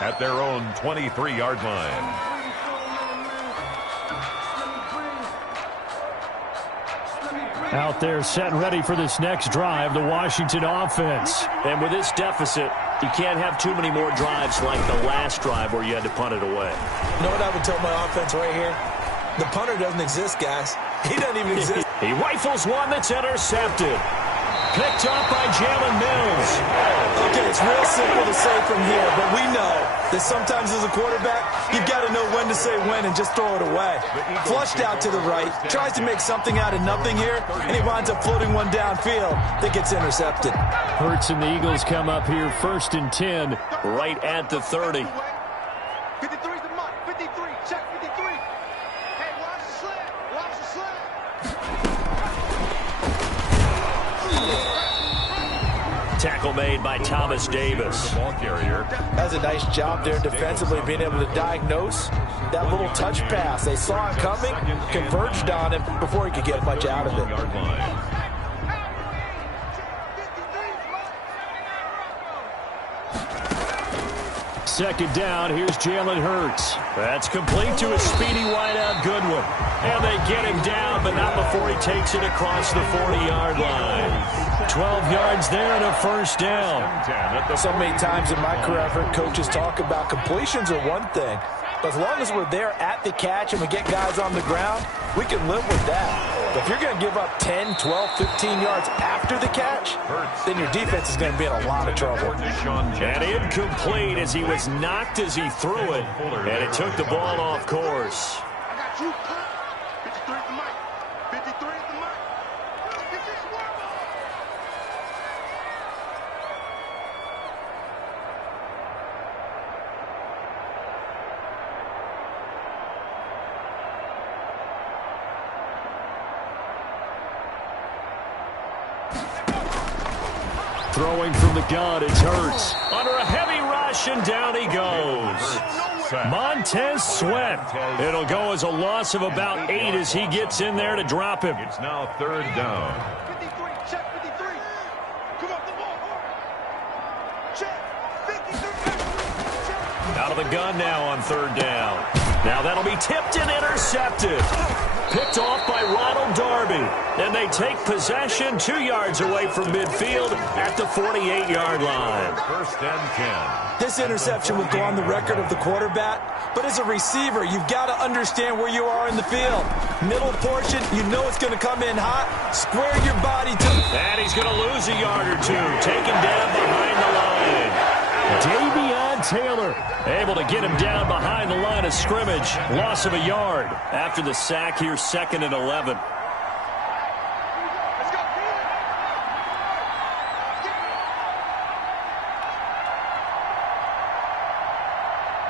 at their own 23-yard line. Out there set and ready for this next drive, the Washington offense. And with this deficit, you can't have too many more drives like the last drive where you had to punt it away. You know what I would tell my offense right here? The punter doesn't exist, guys. He doesn't even exist. He rifles one that's intercepted. Picked up by Jalen Mills. Okay, it's real simple to say from here, but we know that sometimes as a quarterback, you've got to know when to say when and just throw it away. Flushed out to the right, tries to make something out of nothing here, and he winds up floating one downfield that gets intercepted. Hurts and the Eagles come up here 1st and 10, right at the 30. 53's the mark. 53. Check 53. Hey, watch the slant. Watch the slant. Tackle made by Thomas Davis. The ball carrier. Has a nice job there defensively, being able to diagnose that little touch pass. They saw it coming, converged on him before he could get much out of it. Yard line. Second down, here's Jalen Hurts. That's complete to a speedy wideout Goodwin. And they get him down, but not before he takes it across the 40-yard line. 12 yards there and a first down. So many times in my career, I've heard coaches talk about completions are one thing, but as long as we're there at the catch and we get guys on the ground, we can live with that. But if you're going to give up 10, 12, 15 yards after the catch, then your defense is going to be in a lot of trouble. And incomplete as he was knocked as he threw it, and it took the ball off course. I got you. 53 is the mic. 53 is the mic. This is one. Throwing from the gun, it's Hurts. Under a heavy rush, and down he goes. Montez Sweat. It'll go as a loss of about 8 as he gets in there to drop him. It's now third down. 53, check 53. Come on, the ball. Check 53. Out of the gun now on third down. Now that'll be tipped and intercepted. Picked off by Ronald Darby. And they take possession 2 yards away from midfield at the 48-yard line. First and 10. This interception will go on the record of the quarterback, but as a receiver, you've got to understand where you are in the field. Middle portion, you know it's going to come in hot. Square your body to... And he's going to lose a yard or two. Taken down behind the line. Davion Taylor able to get him down behind the line of scrimmage. Loss of a yard after the sack here, 2nd and 11. Let's go.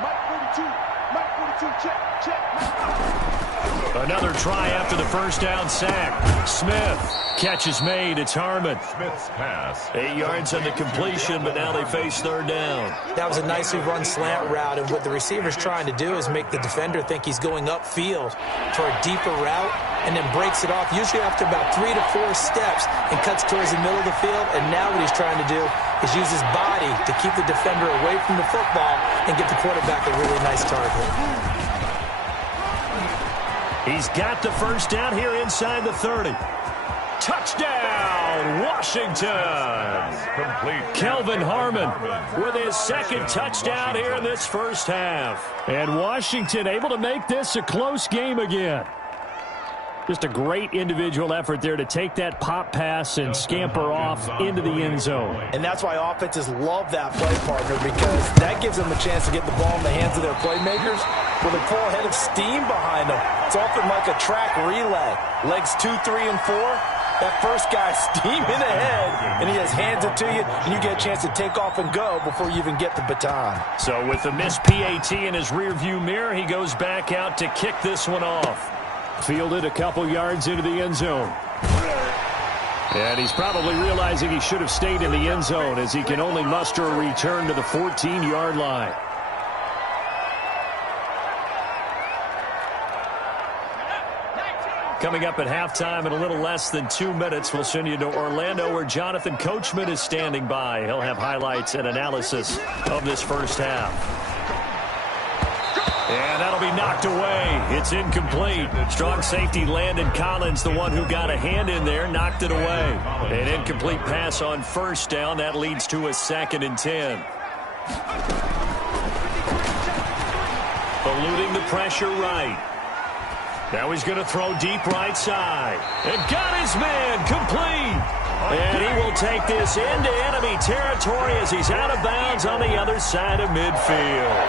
Mike 42. Mike 42. Check. Another try after the first down sack. Smith. Catch is made. It's Harmon. Smith's pass. 8 yards on the completion, but now they face third down. That was a nicely run slant route, and what the receiver's trying to do is make the defender think he's going upfield for a deeper route, and then breaks it off, usually after about 3 to 4 steps, and cuts towards the middle of the field. And now what he's trying to do is use his body to keep the defender away from the football and get the quarterback a really nice target. He's got the first down here inside the 30. Touchdown, Washington! Complete. Kelvin Harmon with his second touchdown here in this first half. And Washington able to make this a close game again. Just a great individual effort there to take that pop pass and scamper off into the end zone. And that's why offenses love that play, partner, because that gives them a chance to get the ball in the hands of their playmakers with a full head of steam behind them. It's often like a track relay. Legs 2, 3, and 4. That first guy steaming ahead, and he just hands it to you, and you get a chance to take off and go before you even get the baton. So with the missed PAT in his rearview mirror, he goes back out to kick this one off. Fielded a couple yards into the end zone. And he's probably realizing he should have stayed in the end zone as he can only muster a return to the 14-yard line. Coming up at halftime in a little less than 2 minutes, we'll send you to Orlando where Jonathan Coachman is standing by. He'll have highlights and analysis of this first half. And that'll be knocked away. It's incomplete. Strong safety Landon Collins, the one who got a hand in there, knocked it away. An incomplete pass on first down. That leads to a 2nd and 10. Eluding the pressure right. Now he's going to throw deep right side. And got his man complete. And he will take this into enemy territory as he's out of bounds on the other side of midfield.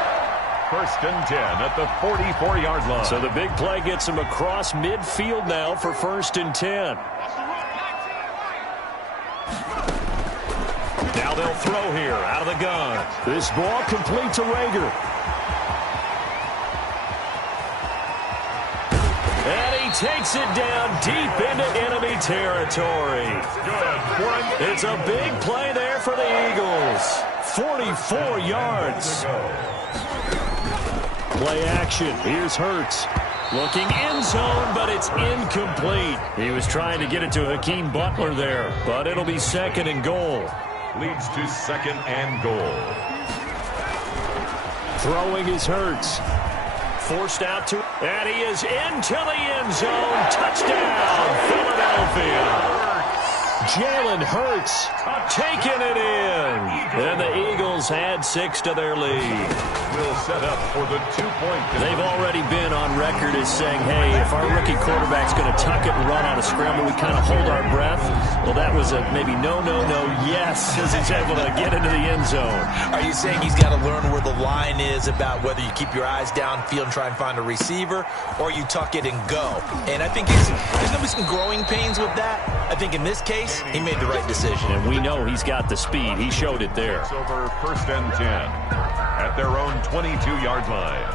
First and 10 at the 44-yard line. So the big play gets him across midfield now for 1st and 10. Now they'll throw here out of the gun. This ball complete to Rager. And he takes it down deep into enemy territory. It's a big play there for the Eagles. 44 yards. Play action. Here's Hurts. Looking end zone, but it's incomplete. He was trying to get it to Hakeem Butler there, but it'll be 2nd and goal. Leads to 2nd and goal. Throwing is Hurts. Forced out to, and he is into the end zone. Touchdown, Philadelphia. Jalen Hurts taking it in. And the Eagles add 6 to their lead. Will set up for the 2-point. They've already been on record as saying, hey, if our rookie quarterback's going to tuck it and run on a scramble, we kind of hold our breath. Well, that was a maybe no, yes, as he's able to get into the end zone. Are you saying he's got to learn where the line is about whether you keep your eyes downfield and try and find a receiver, or you tuck it and go? And I think there's going to be some growing pains with that. I think in this case, he made the right decision. And we know he's got the speed. He showed it there. It's over 1st and 10 at their own 22-yard line.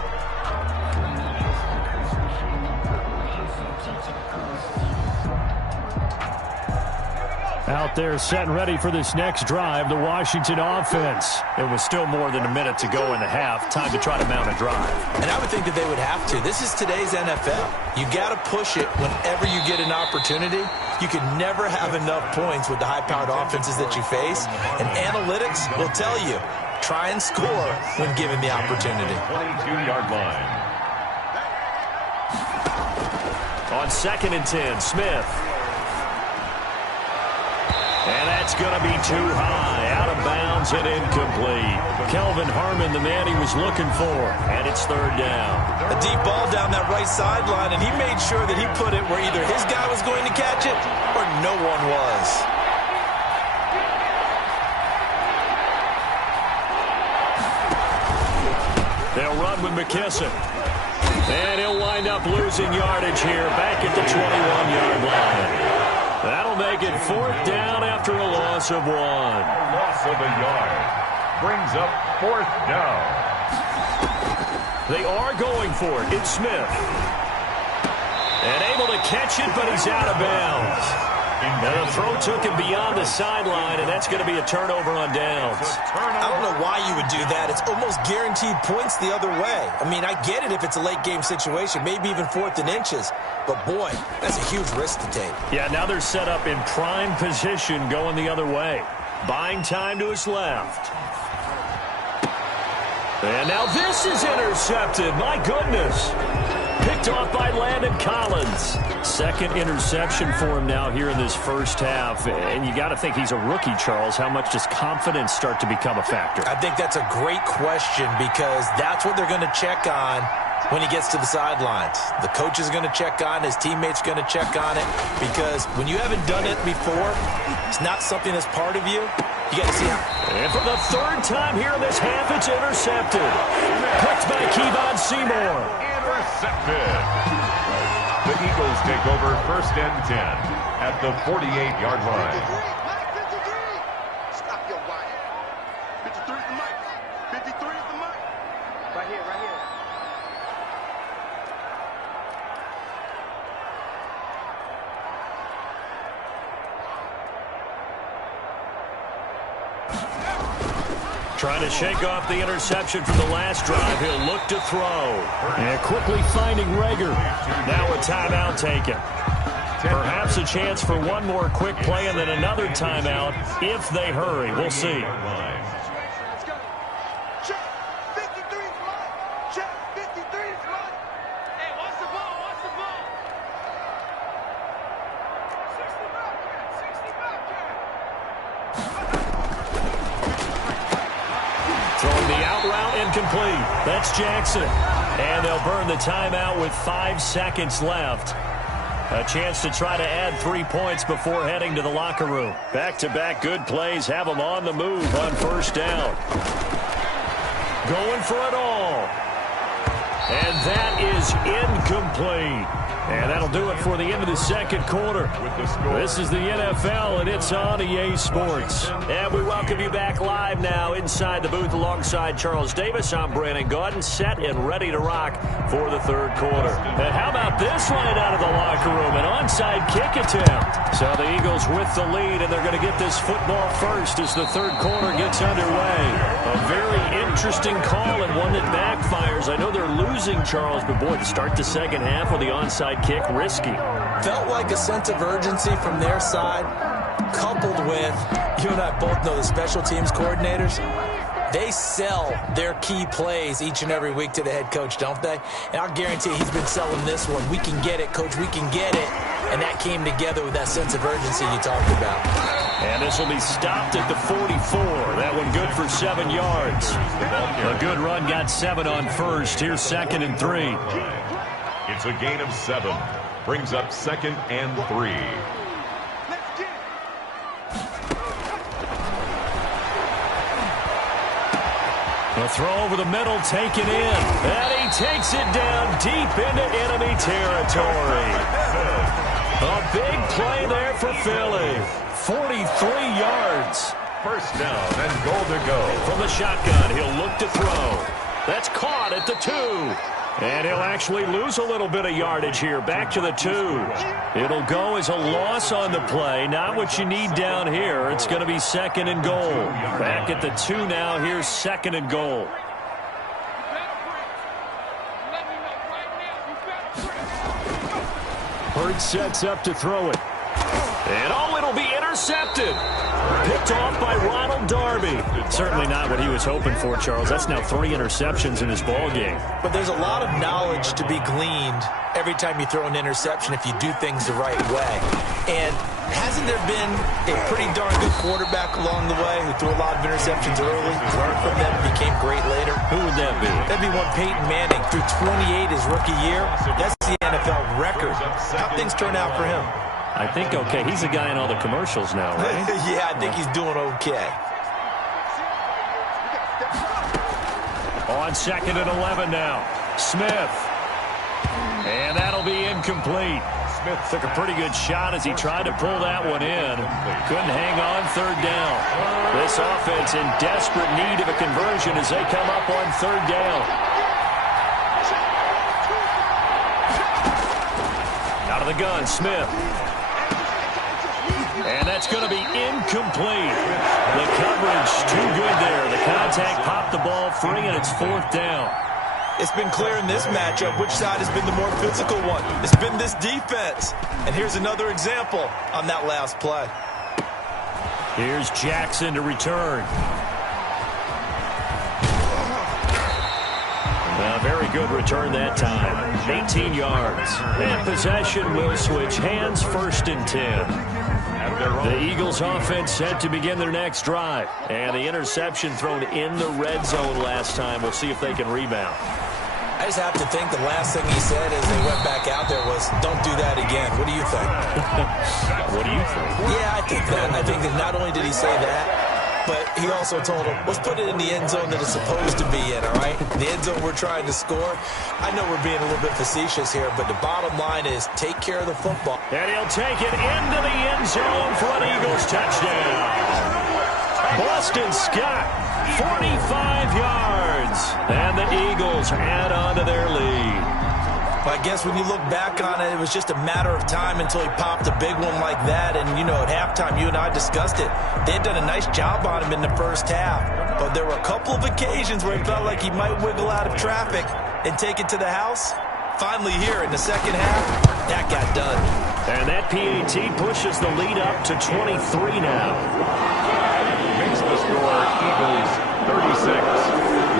Out there set and ready for this next drive, the Washington offense. It was still more than a minute to go in the half. Time to try to mount a drive. And I would think that they would have to. This is today's NFL. You got to push it whenever you get an opportunity. You can never have enough points with the high-powered offenses that you face. And analytics will tell you, try and score when given the opportunity. 22-yard line. On 2nd and 10, Smith. And that's going to be too high, out of bounds and incomplete. Kelvin Harmon, the man he was looking for, and it's 3rd down. A deep ball down that right sideline, and he made sure that he put it where either his guy was going to catch it or no one was. They'll run with McKissick. And he'll wind up losing yardage here back at the 21-yard line. That'll make it 4th down after a loss of 1. Loss of a yard brings up 4th down. They are going for it. It's Smith. And able to catch it, but he's out of bounds. And the throw took him beyond the sideline, and that's going to be a turnover on downs. I don't know why you would do that. It's almost guaranteed points the other way. I mean, I get it if it's a late-game situation, maybe even 4th and inches. But, boy, that's a huge risk to take. Yeah, now they're set up in prime position going the other way. Buying time to his left. And now this is intercepted. My goodness. Picked off by Landon Collins. 2nd interception for him now here in this first half. And you got to think he's a rookie, Charles. How much does confidence start to become a factor? I think that's a great question because that's what they're going to check on when he gets to the sidelines. The coach is going to check on, his teammates going to check on it, because when you haven't done it before, it's not something that's part of you. You got to see how. And for the 3rd time here in this half, it's intercepted. Picked by Kevon Seymour. Intercepted. The Eagles take over 1st and 10 at the 48-yard line. 53. Stop your whining. 53 is the mic. 53 is the mic. Right here, right here. Trying to shake off the interception from the last drive. He'll look to throw. And quickly finding Rager. Now a timeout taken. Perhaps a chance for one more quick play and then another timeout if they hurry. We'll see. Let's go. Check. 53 is mine. Check. 53 is mine. Hey, what's the ball? What's the ball? 60 back, kid. 60 back, kid. Throwing the out route incomplete. That's Jackson. And they'll burn the timeout with 5 seconds left. A chance to try to add 3 points before heading to the locker room. Back-to-back good plays have them on the move on 1st down. Going for it all. And that is incomplete. And that'll do it for the end of the 2nd quarter. This is the NFL, and it's on EA Sports. And we welcome you back live now inside the booth alongside Charles Davis. I'm Brandon Gaudin, set and ready to rock for the 3rd quarter. And how about this line out of the locker room? An onside kick attempt. So the Eagles with the lead, and they're going to get this football first as the 3rd quarter gets underway. A very interesting call and one that backfires. I know they're losing, Charles, but boy, to start the 2nd half with the onside kick, risky. Felt like a sense of urgency from their side, coupled with, you and I both know the special teams coordinators, They sell their key plays each and every week to the head coach, don't they? And I'll guarantee he's been selling this one. We can get it, coach, we can get it. And that came together with that sense of urgency you talked about. And this will be stopped at the 44. That one good for 7 yards. A good run, got 7 on first. Here's 2nd and 3. It's a gain of 7. Brings up 2nd and 3. A throw over the middle, taken in. And he takes it down deep into enemy territory. A big play there for Philly. 43 yards. First down and goal to go. From the shotgun, he'll look to throw. That's caught at the 2. And he'll actually lose a little bit of yardage here. Back to the 2. It'll go as a loss on the play. Not what you need down here. It's going to be 2nd and goal. Back at the 2 now. Here's 2nd and goal. Hurd sets up to throw it. And it'll be intercepted. Picked off by Ronald Darby. Certainly not what he was hoping for, Charles. That's now 3 interceptions in his ball game. But there's a lot of knowledge to be gleaned every time you throw an interception if you do things the right way. And hasn't there been a pretty darn good quarterback along the way who threw a lot of interceptions early, learned from them, became great later? Who would that be? That'd be one Peyton Manning. Threw 28 his rookie year. That's the NFL record. How things turn out for him? I think okay. He's a guy in all the commercials now, right? Yeah, I think he's doing okay. On 2nd and 11 now. Smith. And that'll be incomplete. Smith took a pretty good shot as he tried to pull that one in. Couldn't hang on 3rd down. This offense in desperate need of a conversion as they come up on 3rd down. Out of the gun, Smith. And that's going to be incomplete. The coverage too good there. The contact popped the ball free, and it's 4th down. It's been clear in this matchup which side has been the more physical one. It's been this defense. And here's another example on that last play. Here's Jackson to return. A very good return that time. 18 yards. And possession will switch hands, 1st and 10. The Eagles offense set to begin their next drive. And the interception thrown in the red zone last time. We'll see if they can rebound. I just have to think the last thing he said as they went back out there was, don't do that again. What do you think? What do you think? Yeah, I think that. I think that not only did he say that, but he also told him, let's put it in the end zone that it's supposed to be in, all right? The end zone we're trying to score. I know we're being a little bit facetious here, but the bottom line is take care of the football. And he'll take it into the end zone for an Eagles touchdown. Boston Scott, 45 yards. And the Eagles add on to their lead. But I guess when you look back on it, it was just a matter of time until he popped a big one like that. And, you know, at halftime, you and I discussed it. They had done a nice job on him in the first half. But there were a couple of occasions where it felt like he might wiggle out of traffic and take it to the house. Finally here in the second half, that got done. And that PAT pushes the lead up to 23 now. Makes the score Eagles 36,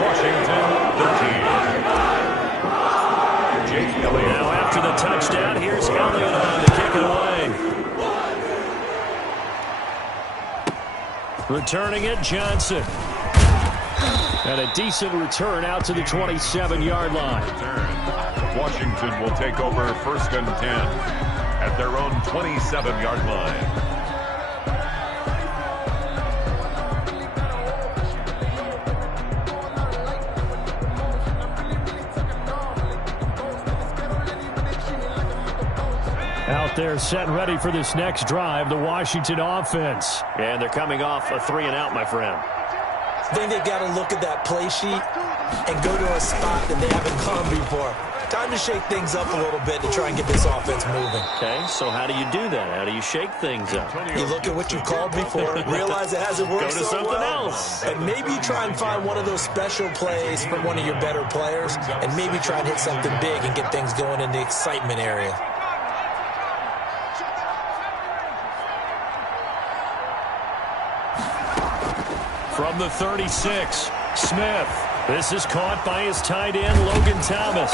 Washington 13. Now after the touchdown, here's Elliott on to kick it away. Returning it, Johnson. And a decent return out to the 27-yard line. Washington will take over 1st and 10 at their own 27-yard line. Out there set and ready for this next drive, the Washington offense. And they're coming off a 3-and-out, my friend. I think they've got to look at that play sheet and go to a spot that they haven't gone before. Time to shake things up a little bit to try and get this offense moving. Okay, so how do you do that? How do you shake things up? You look at what you called before, realize it hasn't worked Go to so something well, else. and maybe you try and find one of those special plays from one of your better players, and maybe try and hit something big and get things going in the excitement area. From the 36, Smith. This is caught by his tight end, Logan Thomas.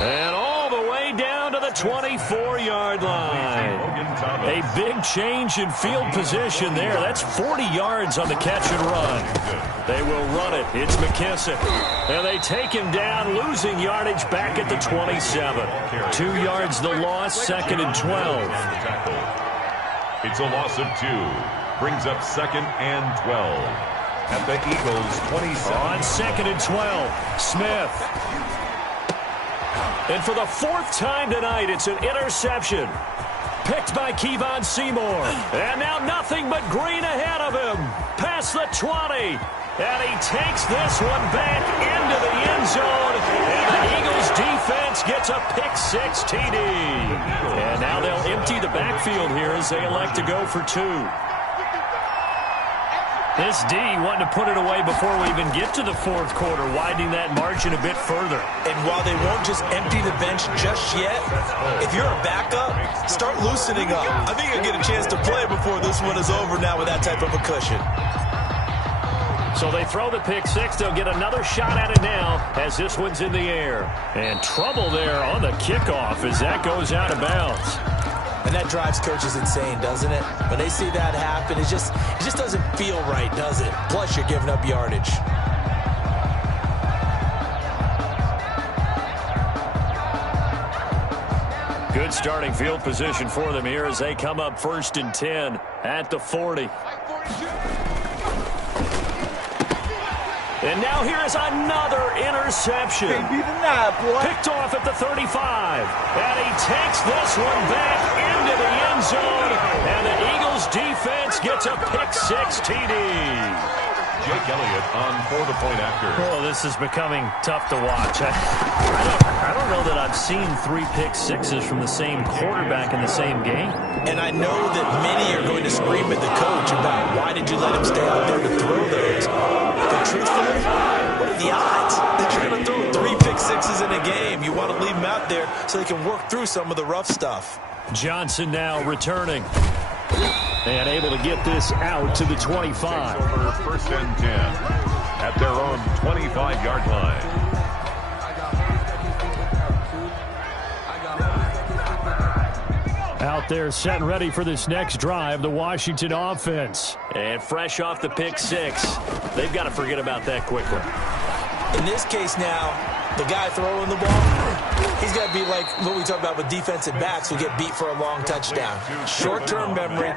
And all the way down to the 24-yard line. A big change in field position there. That's 40 yards on the catch and run. They will run it. It's McKissick. And they take him down, losing yardage back at the 27. 2 yards the loss, 2nd and 12. It's a loss of 2. Brings up 2nd and 12. At the Eagles' 27. On 2nd and 12, Smith. And for the 4th time tonight, it's an interception. Picked by Kevon Seymour. And now nothing but green ahead of him. Past the 20. And he takes this one back into the end zone. And the Eagles defense gets a pick-6 TD. And now they'll empty the backfield here as they elect to go for 2. This D wanting to put it away before we even get to the 4th quarter, widening that margin a bit further. And while they won't just empty the bench just yet, if you're a backup, start loosening up. I think you'll get a chance to play before this one is over now with that type of a cushion. So they throw the pick-6. They'll get another shot at it now as this one's in the air. And trouble there on the kickoff as that goes out of bounds. And that drives coaches insane, doesn't it? When they see that happen, it just doesn't feel right, does it? Plus, you're giving up yardage. Good starting field position for them here as they come up 1st and 10 at the 40. And now here is another interception. Picked off at the 35. And he takes this one back into the end zone. And the Eagles defense gets a pick-6 TD. Jake Elliott on for the point after. Oh, this is becoming tough to watch. I don't know that I've seen 3 pick-6s from the same quarterback in the same game. And I know that many are going to scream at the coach about why did you let him stay out there to throw those. But truthfully, what are the odds? They're trying to throw 3 pick-6s in a game. You want to leave them out there so they can work through some of the rough stuff. Johnson now returning. And able to get this out to the 25. Over 1st and 10 at their own 25-yard line. Out there set and ready for this next drive, the Washington offense. And fresh off the pick-6. They've got to forget about that quickly. In this case now, the guy throwing the ball, he's got to be like what we talk about with defensive backs who get beat for a long touchdown. Short-term memory,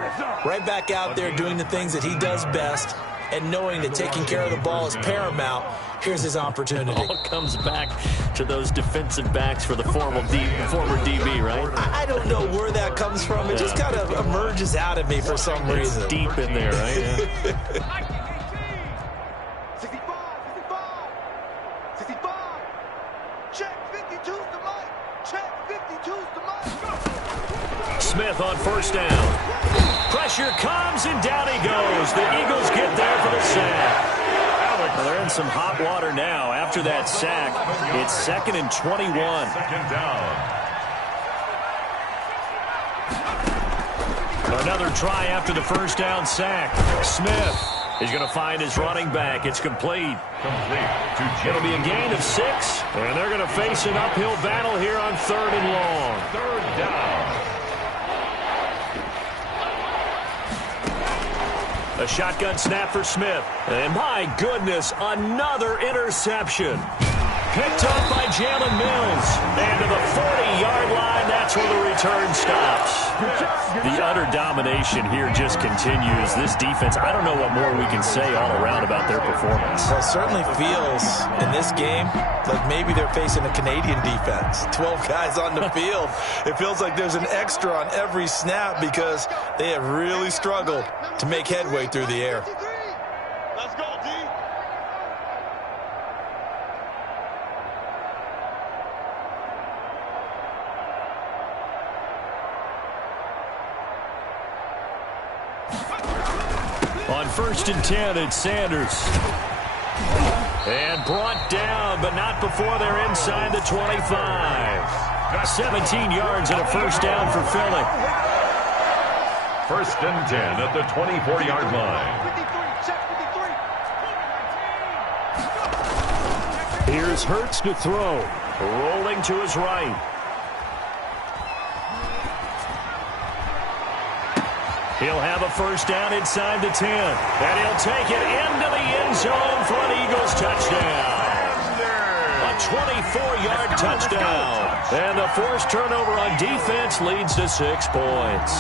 right back out there doing the things that he does best, and knowing that taking care of the ball is paramount. Here's his opportunity. It all comes back to those defensive backs for the former DB, right? I don't know where that comes from. It just kind of emerges out of me for some reason. It's deep in there, right? Yeah. 65. Check 52's the mic. Check 52's the mic. Smith on 1st down. Pressure comes and down he goes. The Eagles get there for the sack. Well, they're in some hot water now. After that sack, it's 2nd and 21. 2nd down. Another try after the 1st down sack. Smith is going to find his running back. It's complete. It'll be a gain of 6, and they're going to face an uphill battle here on 3rd and long. 3rd down. A shotgun snap for Smith. And my goodness, another interception. Picked up by Jalen Mills. And to the 40-yard line, that's where the return stops. The utter domination here just continues. This defense, I don't know what more we can say all around about their performance. Well, it certainly feels in this game like maybe they're facing a Canadian defense. 12 guys on the field. It feels like there's an extra on every snap because they have really struggled to make headway through the air. Let's go, D. On 1st and 10, it's Sanders. And brought down, but not before they're inside the 25. 17 yards and a 1st down for Philly. 1st and 10 at the 24-yard line. 53. Check 53. Here's Hurts to throw. Rolling to his right. He'll have a first down inside the 10. And he'll take it into the end zone for an Eagles touchdown. A 24-yard touchdown. And the forced turnover on defense leads to 6 points.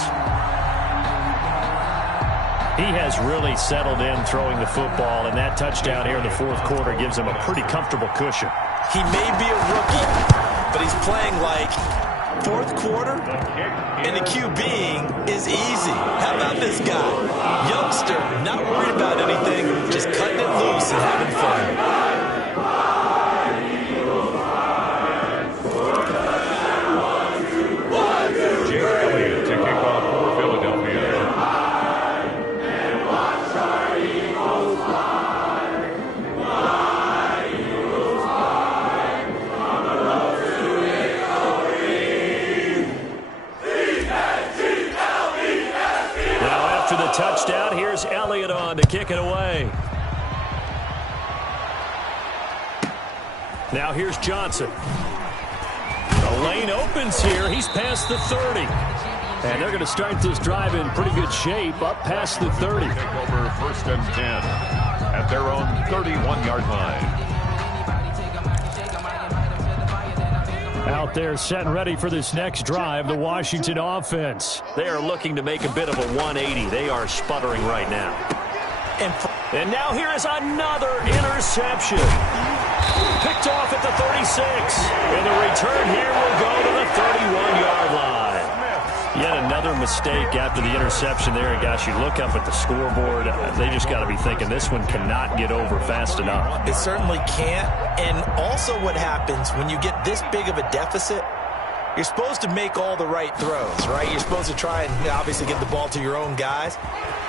He has really settled in throwing the football, and that touchdown here in the fourth quarter gives him a pretty comfortable cushion. He may be a rookie, but he's playing like fourth quarter, and the QBing is easy. How about this guy? Youngster, not worried about anything, just cutting it loose and having fun. Touchdown. Here's Elliott on to kick it away. Now here's Johnson. The lane opens here. He's past the 30. And they're going to start this drive in pretty good shape, up past the 30. Take over 1st and 10 at their own 31-yard line. Out there set and ready for this next drive, the Washington offense. They are looking to make a bit of a 180. They are sputtering right now. And now here is another interception. Picked off at the 36. And the return here will go to the 31-yard line. Yet another mistake after the interception there. And gosh, you look up at the scoreboard, they just got to be thinking this one cannot get over fast enough. It certainly can't. And also what happens when you get this big of a deficit, you're supposed to make all the right throws, right? You're supposed to try and obviously get the ball to your own guys.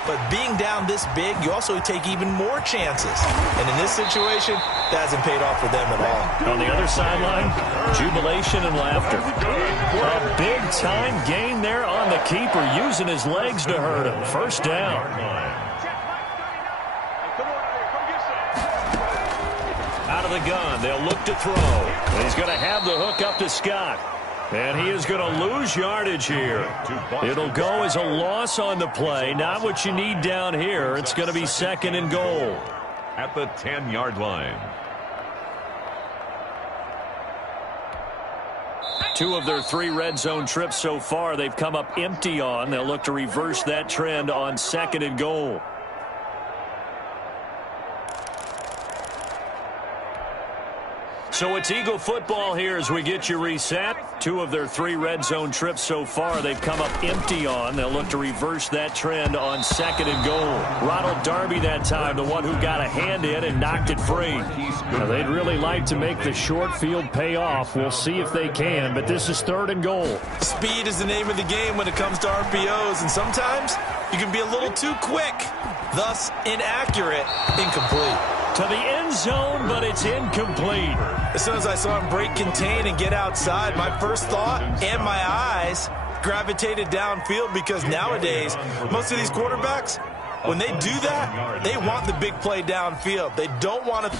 But being down this big, you also take even more chances. And in this situation, that hasn't paid off for them at all. On the other sideline, jubilation and laughter. A big-time gain there on the keeper, using his legs to hurt him. First down. Out of the gun, they'll look to throw. And he's going to have the hook up to Scott. And he is going to lose yardage here. It'll go as a loss on the play. Not what you need down here. It's going to be 2nd and goal. At the 10-yard line. 2 of their 3 red zone trips so far they've come up empty on. They'll look to reverse that trend on 2nd and goal. So it's Eagle football here as we get you reset. 2 of their 3 red zone trips so far they've come up empty on. They'll look to reverse that trend on 2nd and goal. Ronald Darby that time, the one who got a hand in and knocked it free. Now, they'd really like to make the short field pay off. We'll see if they can, but this is 3rd and goal. Speed is the name of the game when it comes to RPOs, and sometimes you can be a little too quick, thus inaccurate, incomplete. To the end zone, but it's incomplete. As soon as I saw him break contain and get outside, my first thought and my eyes gravitated downfield, because nowadays, most of these quarterbacks, when they do that, they want the big play downfield. They don't want to...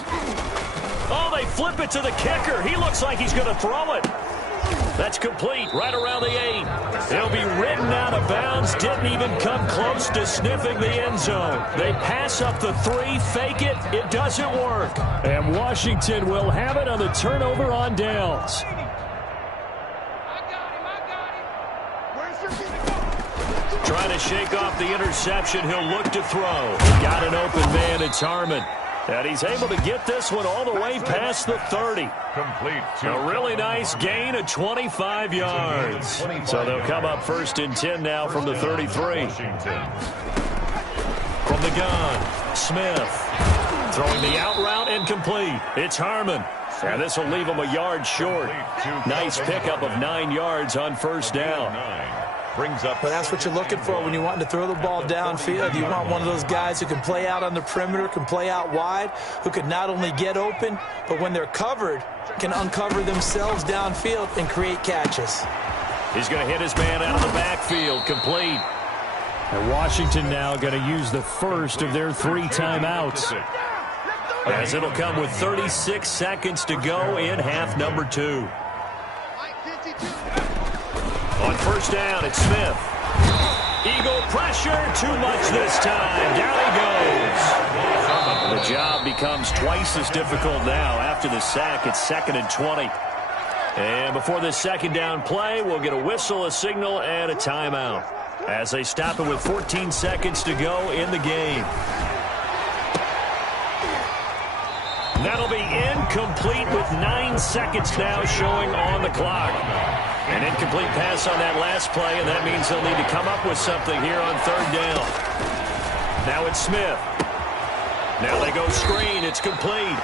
Oh, they flip it to the kicker. He looks like he's going to throw it. That's complete, right around the 8. He'll be ridden out of bounds. Didn't even come close to sniffing the end zone. They pass up the 3, fake it. It doesn't work. And Washington will have it on the turnover on downs. Trying to shake off the interception. He'll look to throw. Got an open man. It's Harmon. And he's able to get this one all the way past the 30. Complete. A really nice gain of 25 yards. So they'll come up 1st and 10 now from the 33. From the gun, Smith. Throwing the out route and complete. It's Harmon. And this will leave him a yard short. Nice pickup of 9 yards on 1st down. Brings up. But that's what you're looking for when you want to throw the ball downfield. You want one of those guys who can play out on the perimeter, can play out wide, who can not only get open, but when they're covered, can uncover themselves downfield and create catches. He's going to hit his man out of the backfield, complete. And Washington now going to use the first of their 3 timeouts. as it'll come with 36 seconds to go in half number 2. On first down, it's Smith. Eagle pressure, too much this time. Down he goes. The job becomes twice as difficult now. After the sack, it's 2nd and 20. And before this second down play, we'll get a whistle, a signal, and a timeout as they stop it with 14 seconds to go in the game. That'll be incomplete with 9 seconds now showing on the clock. An incomplete pass on that last play, and that means they'll need to come up with something here on third down. Now it's Smith. Now they go screen. It's complete.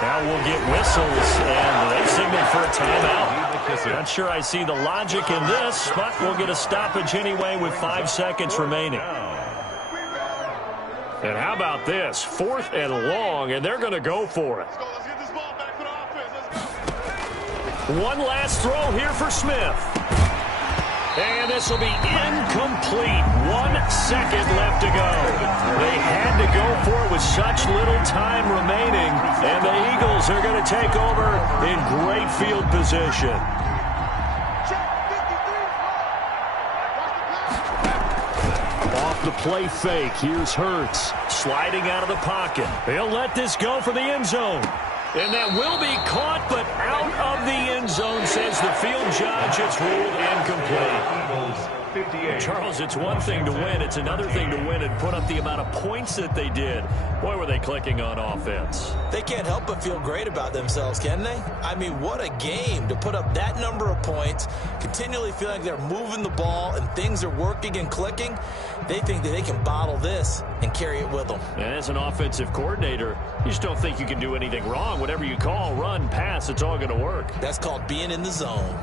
Now we'll get whistles, and they signal for a timeout. Not sure I see the logic in this, but we'll get a stoppage anyway with 5 seconds remaining. And how about this? 4th and long, and they're going to go for it. Let's get this ball back for the offense. Let's go. One last throw here for Smith. And this will be incomplete. 1 second left to go. They had to go for it with such little time remaining. And the Eagles are going to take over in great field position. Off the play fake. Here's Hurts. Sliding out of the pocket. They'll let this go for the end zone. And that will be caught, but out of the end zone, says the field judge. It's ruled incomplete. Charles, it's one thing to win. It's another thing to win and put up the amount of points that they did. Boy, were they clicking on offense. They can't help but feel great about themselves, can they? I mean, what a game to put up that number of points, continually feeling like they're moving the ball and things are working and clicking. They think that they can bottle this and carry it with them. And as an offensive coordinator, you just don't think you can do anything wrong. Whatever you call, run, pass, it's all going to work. That's called being in the zone.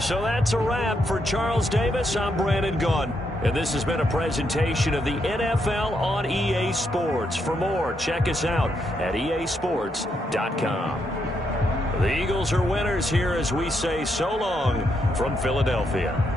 So that's a wrap for Charles Davis. I'm Brandon Gunn. And this has been a presentation of the NFL on EA Sports. For more, check us out at easports.com. The Eagles are winners here as we say so long from Philadelphia.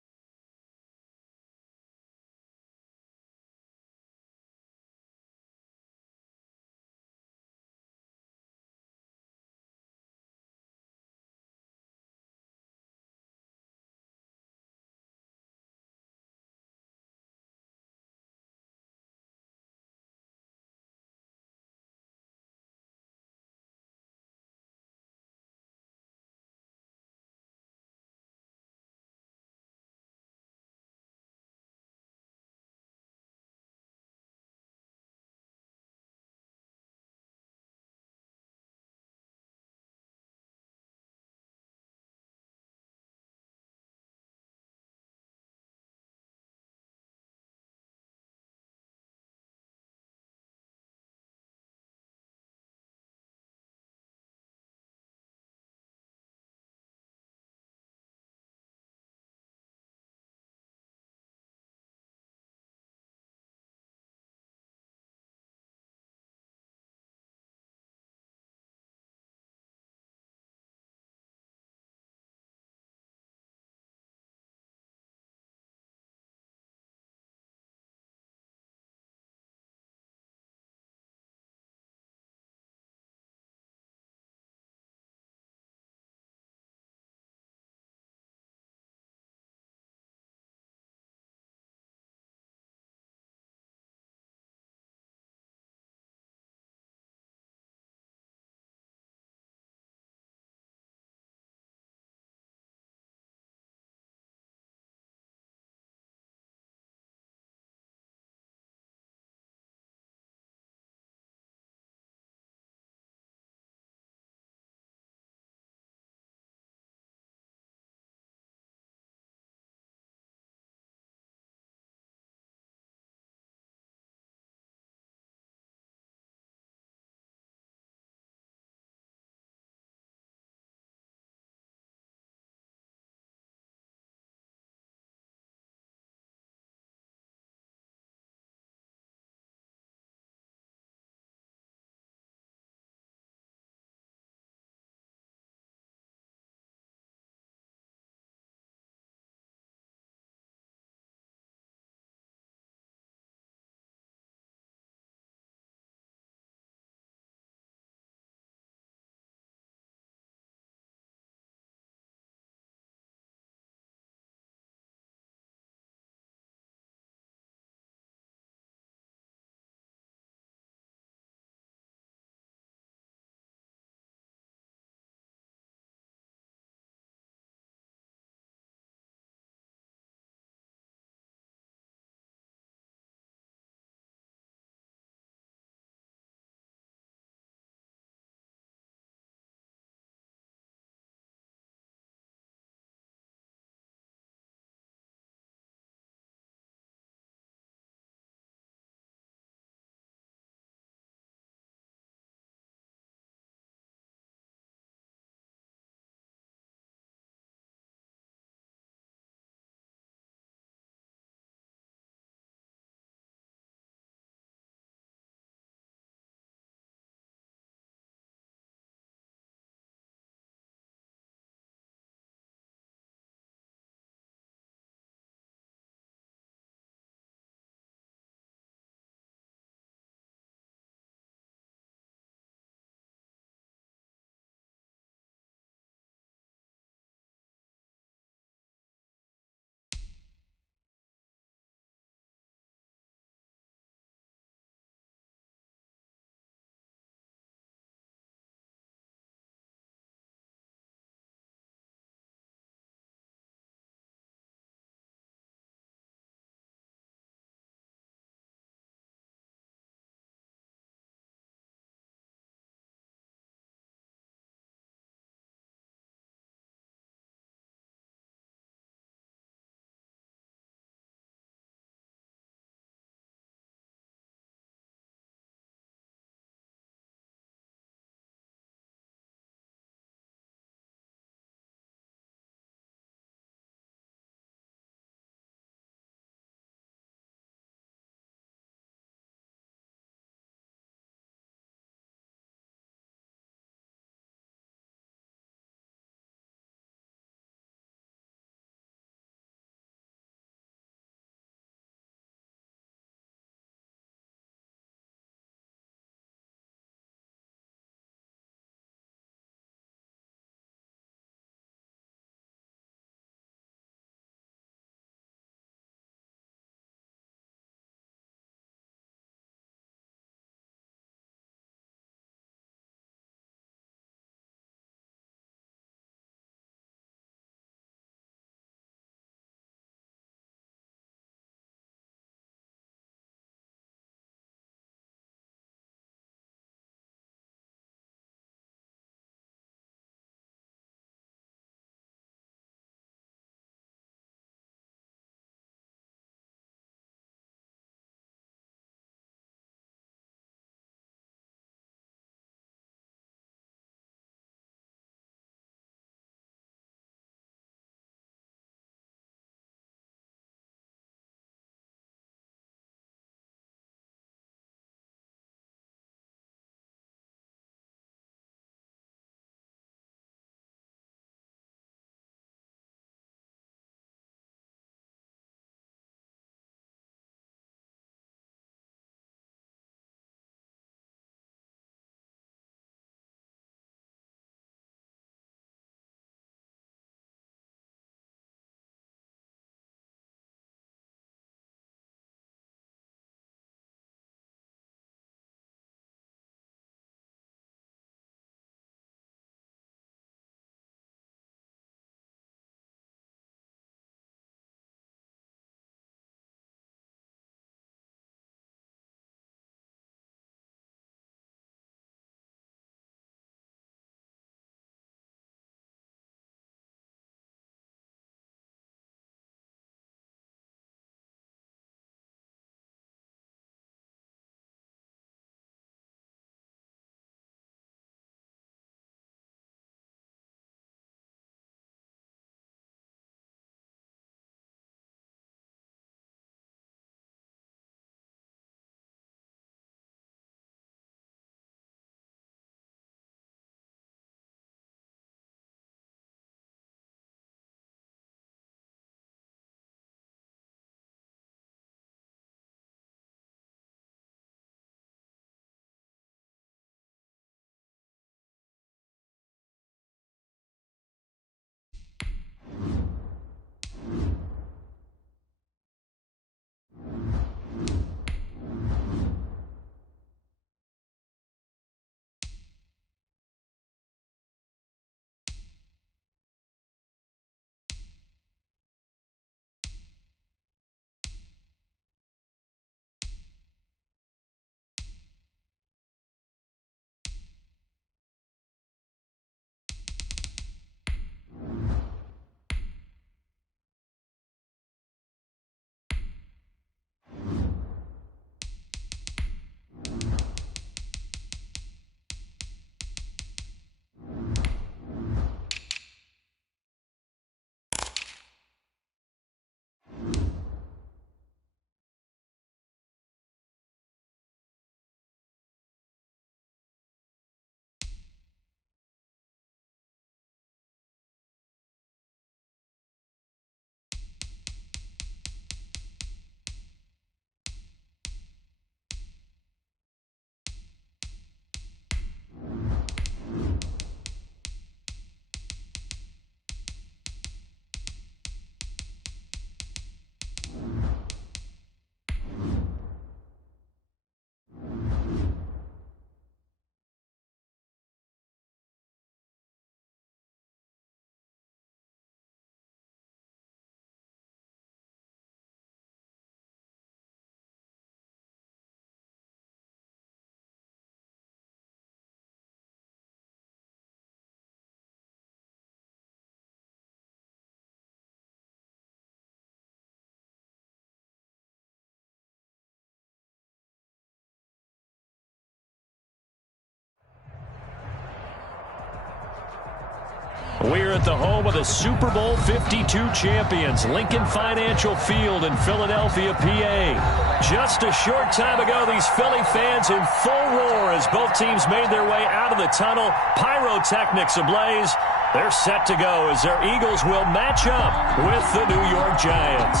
We're at the home of the Super Bowl 52 champions, Lincoln Financial Field in Philadelphia, PA. Just a short time ago, these Philly fans in full roar as both teams made their way out of the tunnel. Pyrotechnics ablaze. They're set to go as their Eagles will match up with the New York Giants.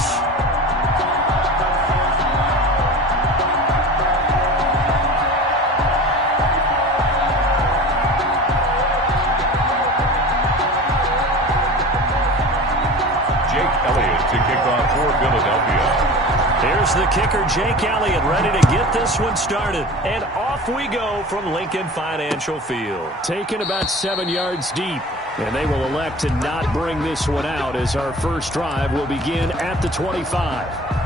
To kick off for Philadelphia. Here's the kicker, Jake Elliott, ready to get this one started. And off we go from Lincoln Financial Field. Taken about 7 yards deep. And they will elect to not bring this one out as our first drive will begin at the 25.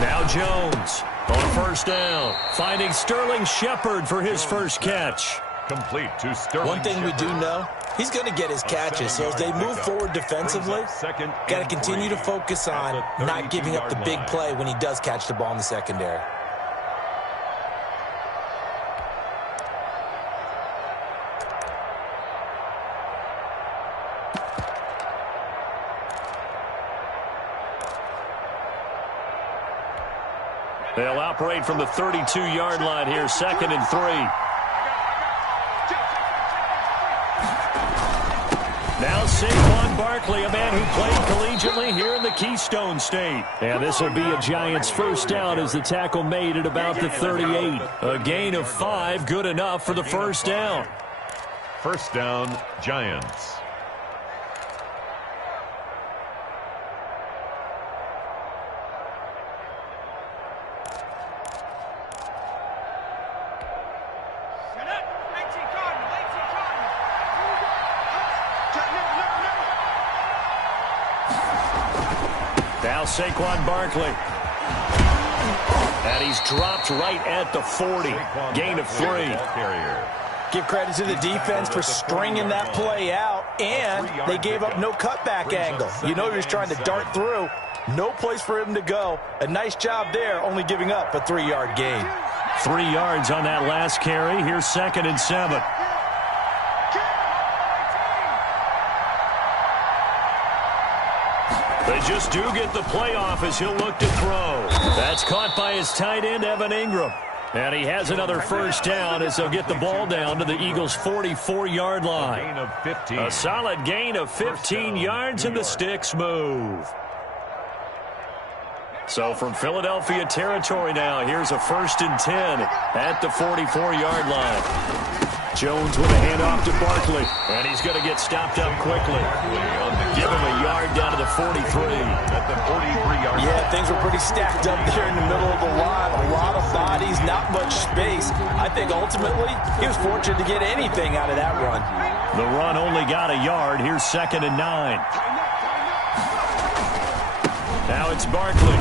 Now Jones on first down, finding Sterling Shepard for his first catch. Complete to Sterling. One thing we do know, he's going to get his catches. So as they move forward defensively, got to continue to focus on not giving up the big play when he does catch the ball in the secondary. They'll operate from the 32-yard line here, 2nd and 3. Now Saquon Barkley, a man who played collegiately here in the Keystone State. And this will be a Giants first down as the tackle made at about the 38. A gain of 5, good enough for the first down. First down, Giants. Now Saquon Barkley. And he's dropped right at the 40. Gain of 3. Give credit to the defense for stringing that play out, and they gave up no cutback angle. You know he was trying to dart through. No place for him to go. A nice job there, only giving up a 3-yard gain. 3 yards on that last carry. Here's 2nd and 7. They just do get the playoff as he'll look to throw. That's caught by his tight end, Evan Ingram. And he has another first down as they'll get the ball down to the Eagles' 44-yard line. A solid gain of 15 yards, and the sticks move. So from Philadelphia territory now, here's a 1st and 10 at the 44-yard line. Jones with a handoff to Barkley, and he's going to get stopped up quickly. Give him a yard down to the 43. At the 43-yard line. Yeah, things were pretty stacked up there in the middle of the line. A lot of bodies, not much space. I think ultimately he was fortunate to get anything out of that run. The run only got a yard. Here's 2nd and 9. Now it's Barkley.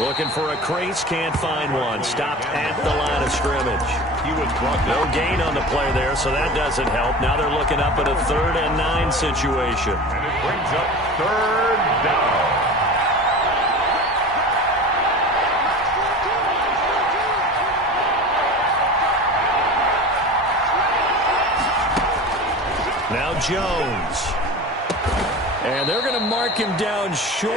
Looking for a crease, can't find one. Stopped at the line of scrimmage. He was blocked. No gain on the play there, so that doesn't help. Now they're looking up at a 3rd and 9 situation. And it brings up 3rd down. Now Jones. And they're going to mark him down short,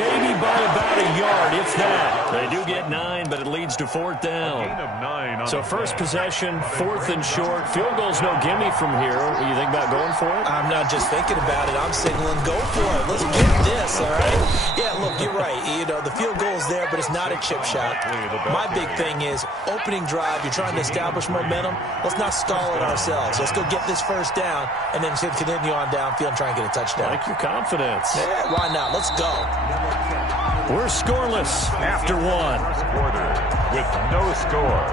maybe by about a yard, if that. They do get 9, but it leads to 4th down. Gain of 9 on So first possession, 4th and short. Field goal's no gimme from here. What do you think about going for it? I'm not just thinking about it. I'm signaling, go for it. Let's get this, all right? Yeah, look, you're right. You know, the field goal's there, but it's not a chip shot. My big thing is opening drive. You're trying to establish momentum. Let's not stall it ourselves. Let's go get this first down and then continue on downfield and try and get a touchdown. Like your confidence. Yeah, why not? Let's go. We're scoreless after 1. first quarter with no score.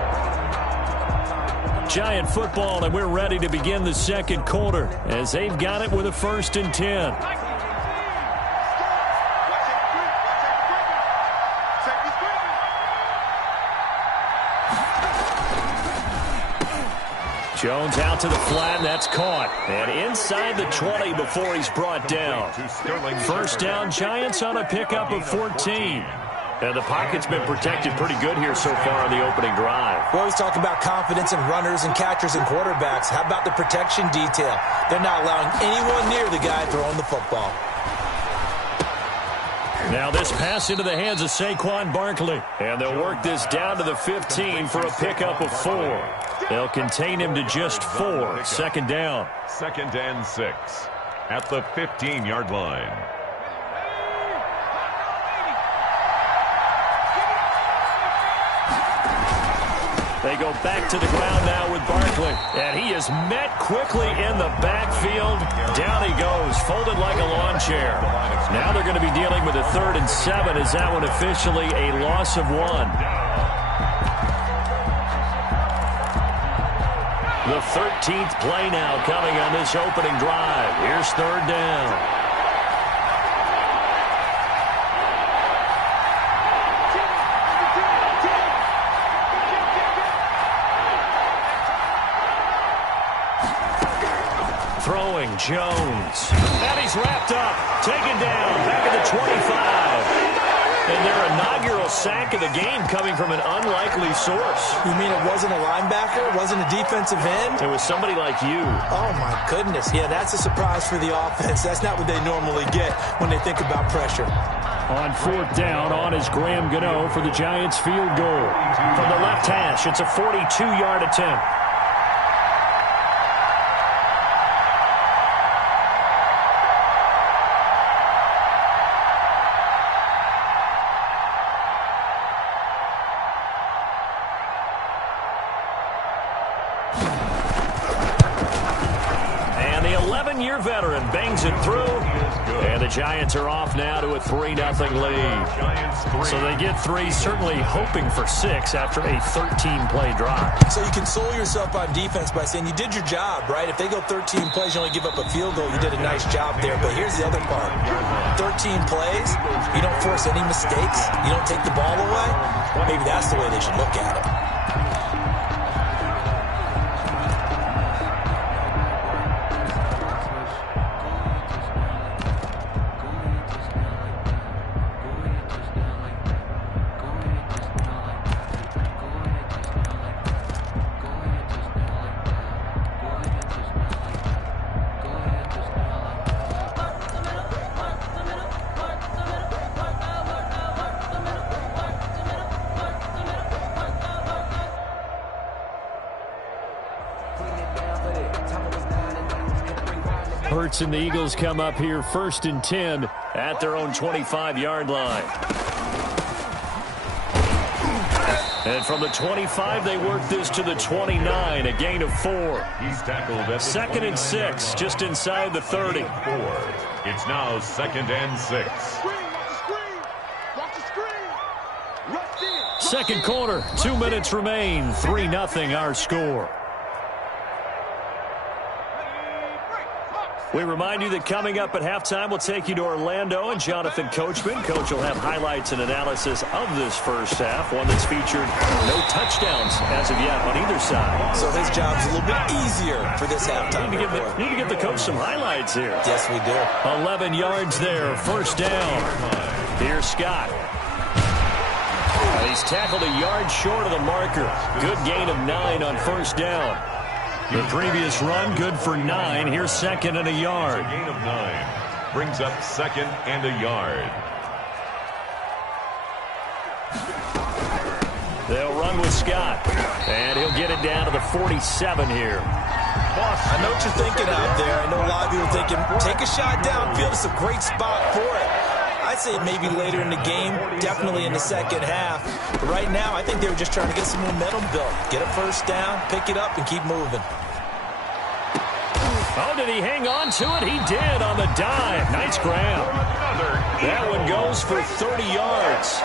Giant football, and we're ready to begin the second quarter as they've got it with a 1st and 10. Jones out to the flat, and that's caught. And inside the 20 before he's brought down. First down, Giants on a pickup of 14. And the pocket's been protected pretty good here so far on the opening drive. We always talk about confidence in runners and catchers and quarterbacks. How about the protection detail? They're not allowing anyone near the guy throwing the football. Now this pass into the hands of Saquon Barkley. And they'll work this down to the 15 for a pickup of 4. They'll contain him to just 4. Second down. 2nd and 6 at the 15-yard line. They go back to the ground now with Barkley. And he is met quickly in the backfield. Down he goes, folded like a lawn chair. Now they're going to be dealing with a 3rd and 7. Is that one officially a loss of 1? The 13th play now coming on this opening drive. Here's 3rd down. Throwing Jones. And he's wrapped up. Taken down. Back at the 25. And their inaugural sack of the game coming from an unlikely source. You mean it wasn't a linebacker? It wasn't a defensive end? It was somebody like you. Oh, my goodness. Yeah, that's a surprise for the offense. That's not what they normally get when they think about pressure. On 4th down, on is Graham Gano for the Giants field goal. From the left hash, it's a 42-yard attempt. Veteran bangs it through, and the Giants are off now to a 3-0 lead. So they get 3, certainly hoping for 6 after a 13-play drive. So you console yourself on defense by saying you did your job, right? If they go 13 plays, you only give up a field goal, you did a nice job there. But here's the other part. 13 plays, you don't force any mistakes, you don't take the ball away. Maybe that's the way they should look at it. Hurts and the Eagles come up here 1st and 10 at their own 25-yard line. And from the 25, they work this to the 29, a gain of 4. He's tackled at 2nd and 6, just inside the 30. It's now 2nd and 6. Second quarter, 2 minutes remain, 3-0 our score. We remind you that coming up at halftime, we'll take you to Orlando and Jonathan Coachman. Coach will have highlights and analysis of this first half, one that's featured no touchdowns as of yet on either side. So his job's a little bit easier for this halftime. Need to give the coach some highlights here. Yes, we do. 11 yards there, 1st down. Here's Scott. He's tackled a yard short of the marker. Good gain of 9 on 1st down. The previous run, good for 9. Here's 2nd and a yard. A gain of 9 brings up 2nd and a yard. They'll run with Scott, and he'll get it down to the 47 here. I know what you're thinking out there. I know a lot of people are thinking, take a shot downfield. It's a great spot for it. I'd say maybe later in the game, definitely in the second half. But right now, I think they were just trying to get some momentum built. Get a 1st down, pick it up, and keep moving. Oh, did he hang on to it? He did on the dive. Nice grab. That one goes for 30 yards.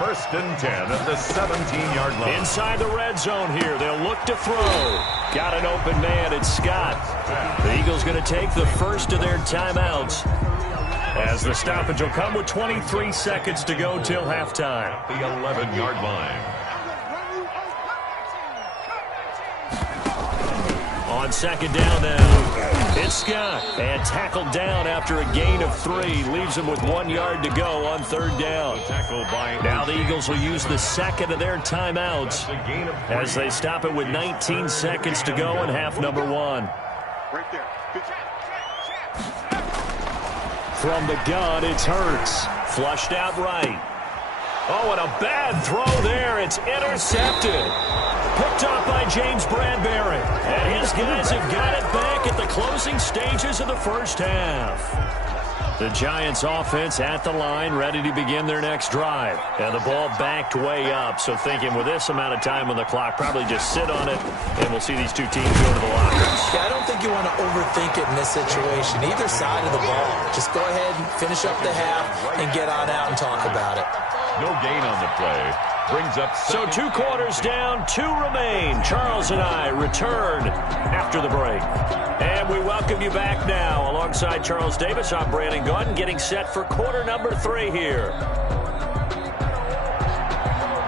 1st and 10 at the 17-yard line. Inside the red zone here. They'll look to throw. Got an open man. It's Scott. The Eagles going to take the first of their timeouts, as the stoppage will come with 23 seconds to go till halftime. The 11-yard line. on second down now. It's Scott. And tackled down after a gain of 3. Leaves him with 1 yard to go on third down. Now the Eagles will use the second of their timeouts as they stop it with 19 seconds to go in half number 1. Right there. From the gun, it's Hurts. Flushed out right. Oh, and a bad throw there. It's intercepted. Picked off by James Bradbury. And his guys have got it back at the closing stages of the first half. The Giants offense at the line, ready to begin their next drive. And the ball backed way up, so thinking with this amount of time on the clock, probably just sit on it, and we'll see these two teams go to the lockers. Yeah, I don't think you want to overthink it in this situation. Either side of the ball. Just go ahead and finish up the half and get on out and talk about it. No gain on the play. Brings up so 2 quarters down, 2 remain. Charles and I return after the break. And we welcome you back now. Alongside Charles Davis, I'm Brandon Gaudin, getting set for quarter number 3 here.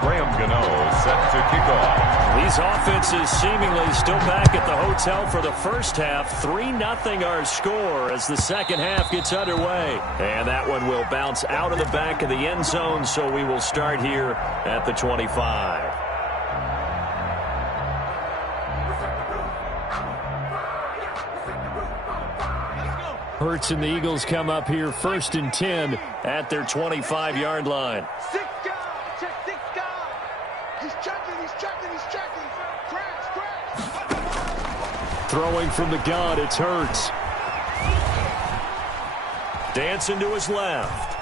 Graham Gano set to kick off. These offenses seemingly still back at the hotel for the first half. 3-0 our score as the second half gets underway. And that one will bounce out of the back of the end zone, so we will start here at the 25. Hurts and the Eagles come up here 1st and 10 at their 25-yard line. 6 guys. Check 6 guys. He's checking. He's checking. He's checking. Crash. Throwing from the gun, it's Hurts. Dancing to his left.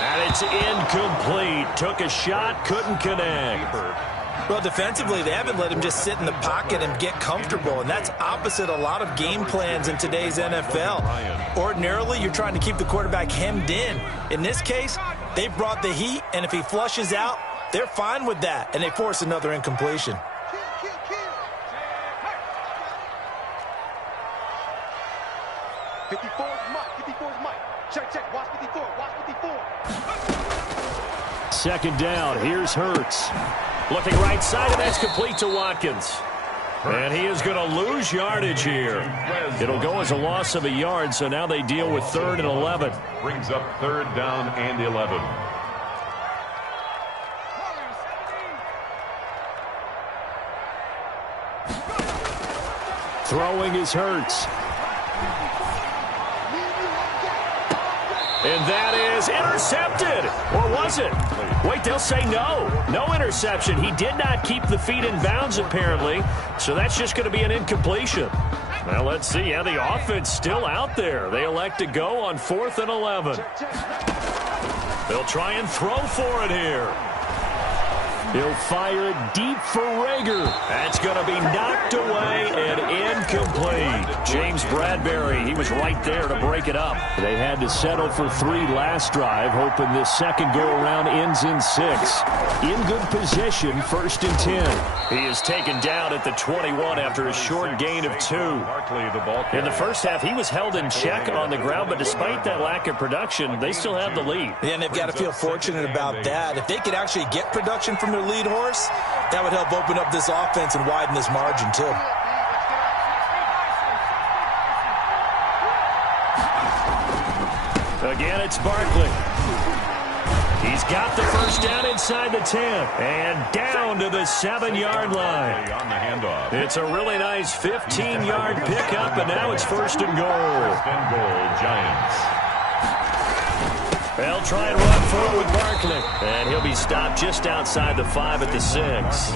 And it's incomplete. Took a shot, couldn't connect. Well, defensively, they haven't let him just sit in the pocket and get comfortable, and that's opposite a lot of game plans in today's NFL. Ordinarily, you're trying to keep the quarterback hemmed in. In this case, they brought the heat, and if he flushes out, they're fine with that, and they force another incompletion. Kill. 54 is Mike. 54 is Mike. Check. Watch 54. Watch 54. Second down. Here's Hurts. Looking right side, and that's complete to Watkins. And he is going to lose yardage here. It'll go as a loss of a yard, so now they deal with 3rd and 11. Brings up 3rd down and 11. Throwing is Hurts. And that is intercepted. Or was it? Wait, they'll say no. No interception. He did not keep the feet in bounds, apparently. So that's just going to be an incompletion. Well, let's see. Yeah, the offense still out there. They elect to go on 4th and 11. They'll try and throw for it here. He'll fire it deep for Rager. That's going to be knocked away and incomplete. James Bradbury, he was right there to break it up. They had to settle for 3 last drive, hoping this second go-around ends in 6. In good position, 1st and 10. He is taken down at the 21 after a short gain of 2. In the first half, he was held in check on the ground, but despite that lack of production, they still have the lead. Yeah, and they've got to feel fortunate about that. If they could actually get production from their lead horse, that would help open up this offense and widen this margin too. Again, it's Barkley. He's got the first down inside the 10 and down to the 7-yard line. On the handoff. It's a really nice 15-yard pickup, and now it's 1st and goal. 1st and goal, Giants. They'll try and run forward with Barkley. And he'll be stopped just outside the 5 at the 6.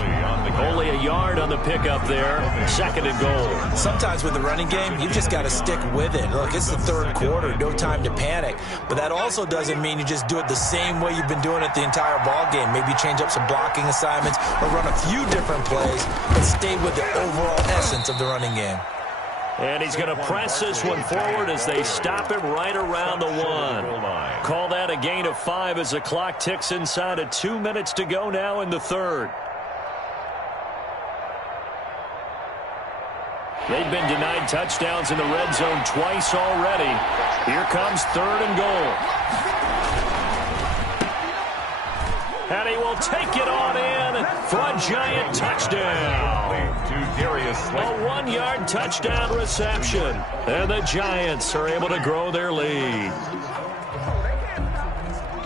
Only a yard on the pickup there. 2nd and goal. Sometimes with the running game, you've just got to stick with it. Look, it's the 3rd quarter. No time to panic. But that also doesn't mean you just do it the same way you've been doing it the entire ball game. Maybe change up some blocking assignments or run a few different plays, but stay with the overall essence of the running game. And he's going to press this one forward as they stop him right around the 1. Call that a gain of 5 as the clock ticks inside of 2 minutes to go now in the 3rd. They've been denied touchdowns in the red zone twice already. Here comes 3rd and goal. And he will will take it on in for a giant touchdown. A 1-yard touchdown reception. And the Giants are able to grow their lead.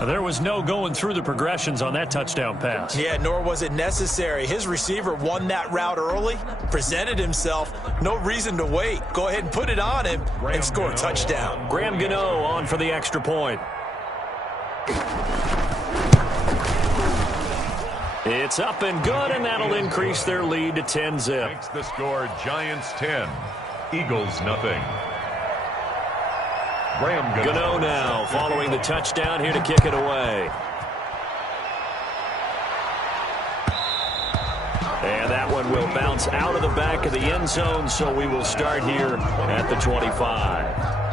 There was no going through the progressions on that touchdown pass. Yeah, nor was it necessary. His receiver won that route early, presented himself. No reason to wait. Go ahead and put it on him and score a touchdown. Graham Gano on for the extra point. It's up and good, and that'll increase their lead to 10-zip. Makes the score Giants 10, Eagles nothing. Graham Gano now following the touchdown here to kick it away. And that one will bounce out of the back of the end zone, so we will start here at the 25.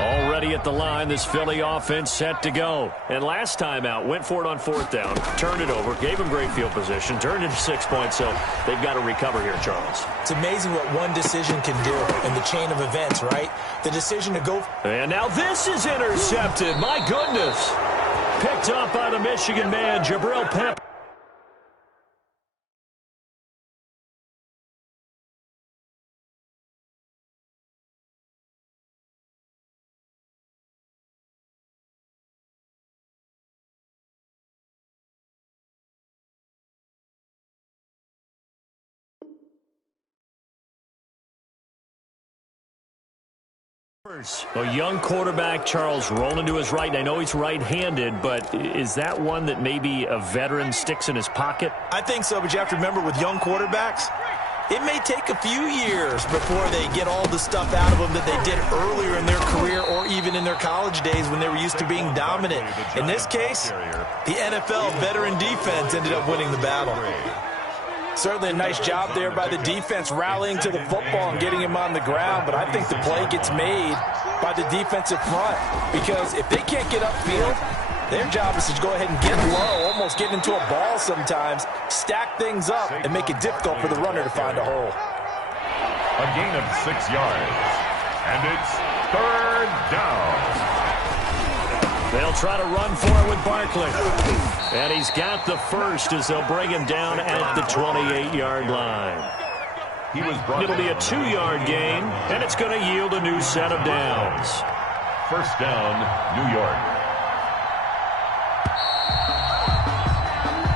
Already at the line, this Philly offense set to go. And last time out, went for it on 4th down, turned it over, gave them great field position, turned into 6 points, so they've got to recover here, Charles. It's amazing what one decision can do in the chain of events, right? The decision to go. And now this is intercepted. My goodness. Picked up by the Michigan man, Jabril Peppers. A young quarterback, Charles, rolling to his right. I know he's right-handed, but is that one that maybe a veteran sticks in his pocket? I think so, but you have to remember with young quarterbacks, it may take a few years before they get all the stuff out of them that they did earlier in their career or even in their college days when they were used to being dominant. In this case, the NFL veteran defense ended up winning the battle. Certainly a nice job there by the defense rallying to the football and getting him on the ground, but I think the play gets made by the defensive front because if they can't get upfield, their job is to go ahead and get low, almost get into a ball sometimes, stack things up, and make it difficult for the runner to find a hole. A gain of 6 yards, and it's 3rd down. They'll try to run for it with Barkley. And he's got the first as they'll bring him down at the 28-yard line. It'll be a 2-yard gain, and it's going to yield a new set of downs. 1st down, New York.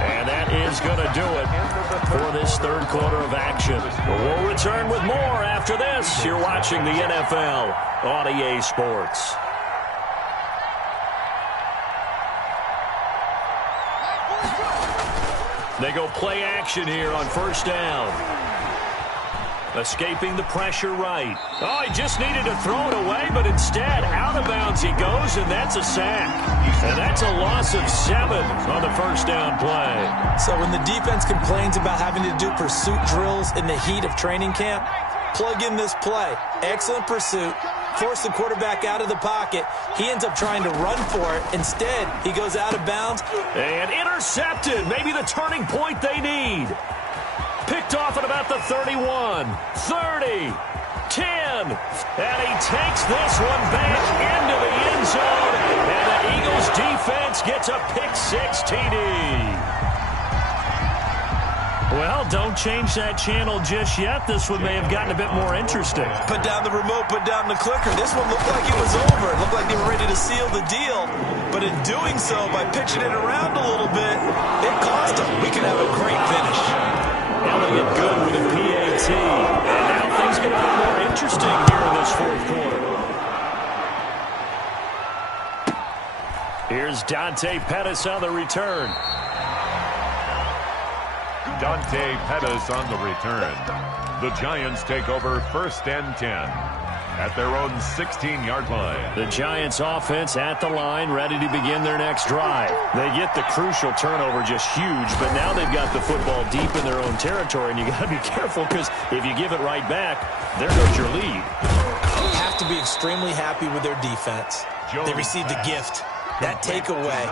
And that is going to do it for this 3rd quarter of action. We'll return with more after this. You're watching the NFL on EA Sports. They go play action here on 1st down. Escaping the pressure right. Oh, he just needed to throw it away, but instead, out of bounds he goes, and that's a sack. And that's a loss of 7 on the 1st down play. So when the defense complains about having to do pursuit drills in the heat of training camp, plug in this play. Excellent pursuit. Force the quarterback out of the pocket. He ends up trying to run for it. Instead, he goes out of bounds. And intercepted. Maybe the turning point they need. Picked off at about the 31, 30, 10. And he takes this one back into the end zone. And the Eagles defense gets a pick-6 TD. Well, don't change that channel just yet. This one may have gotten a bit more interesting. Put down the remote, put down the clicker. This one looked like it was over. It looked like they were ready to seal the deal. But in doing so, by pitching it around a little bit, it cost them. We could have a great finish. Elliott good with a PAT. And now things get a bit more interesting here in this 4th quarter. Here's Dante Pettis on the return. Dante Pettis on the return. The Giants take over 1st and 10 at their own 16-yard line. The Giants offense at the line, ready to begin their next drive. They get the crucial turnover, just huge, but now they've got the football deep in their own territory, and you got to be careful because if you give it right back, there goes your lead. Have to be extremely happy with their defense. They received a gift. That takeaway,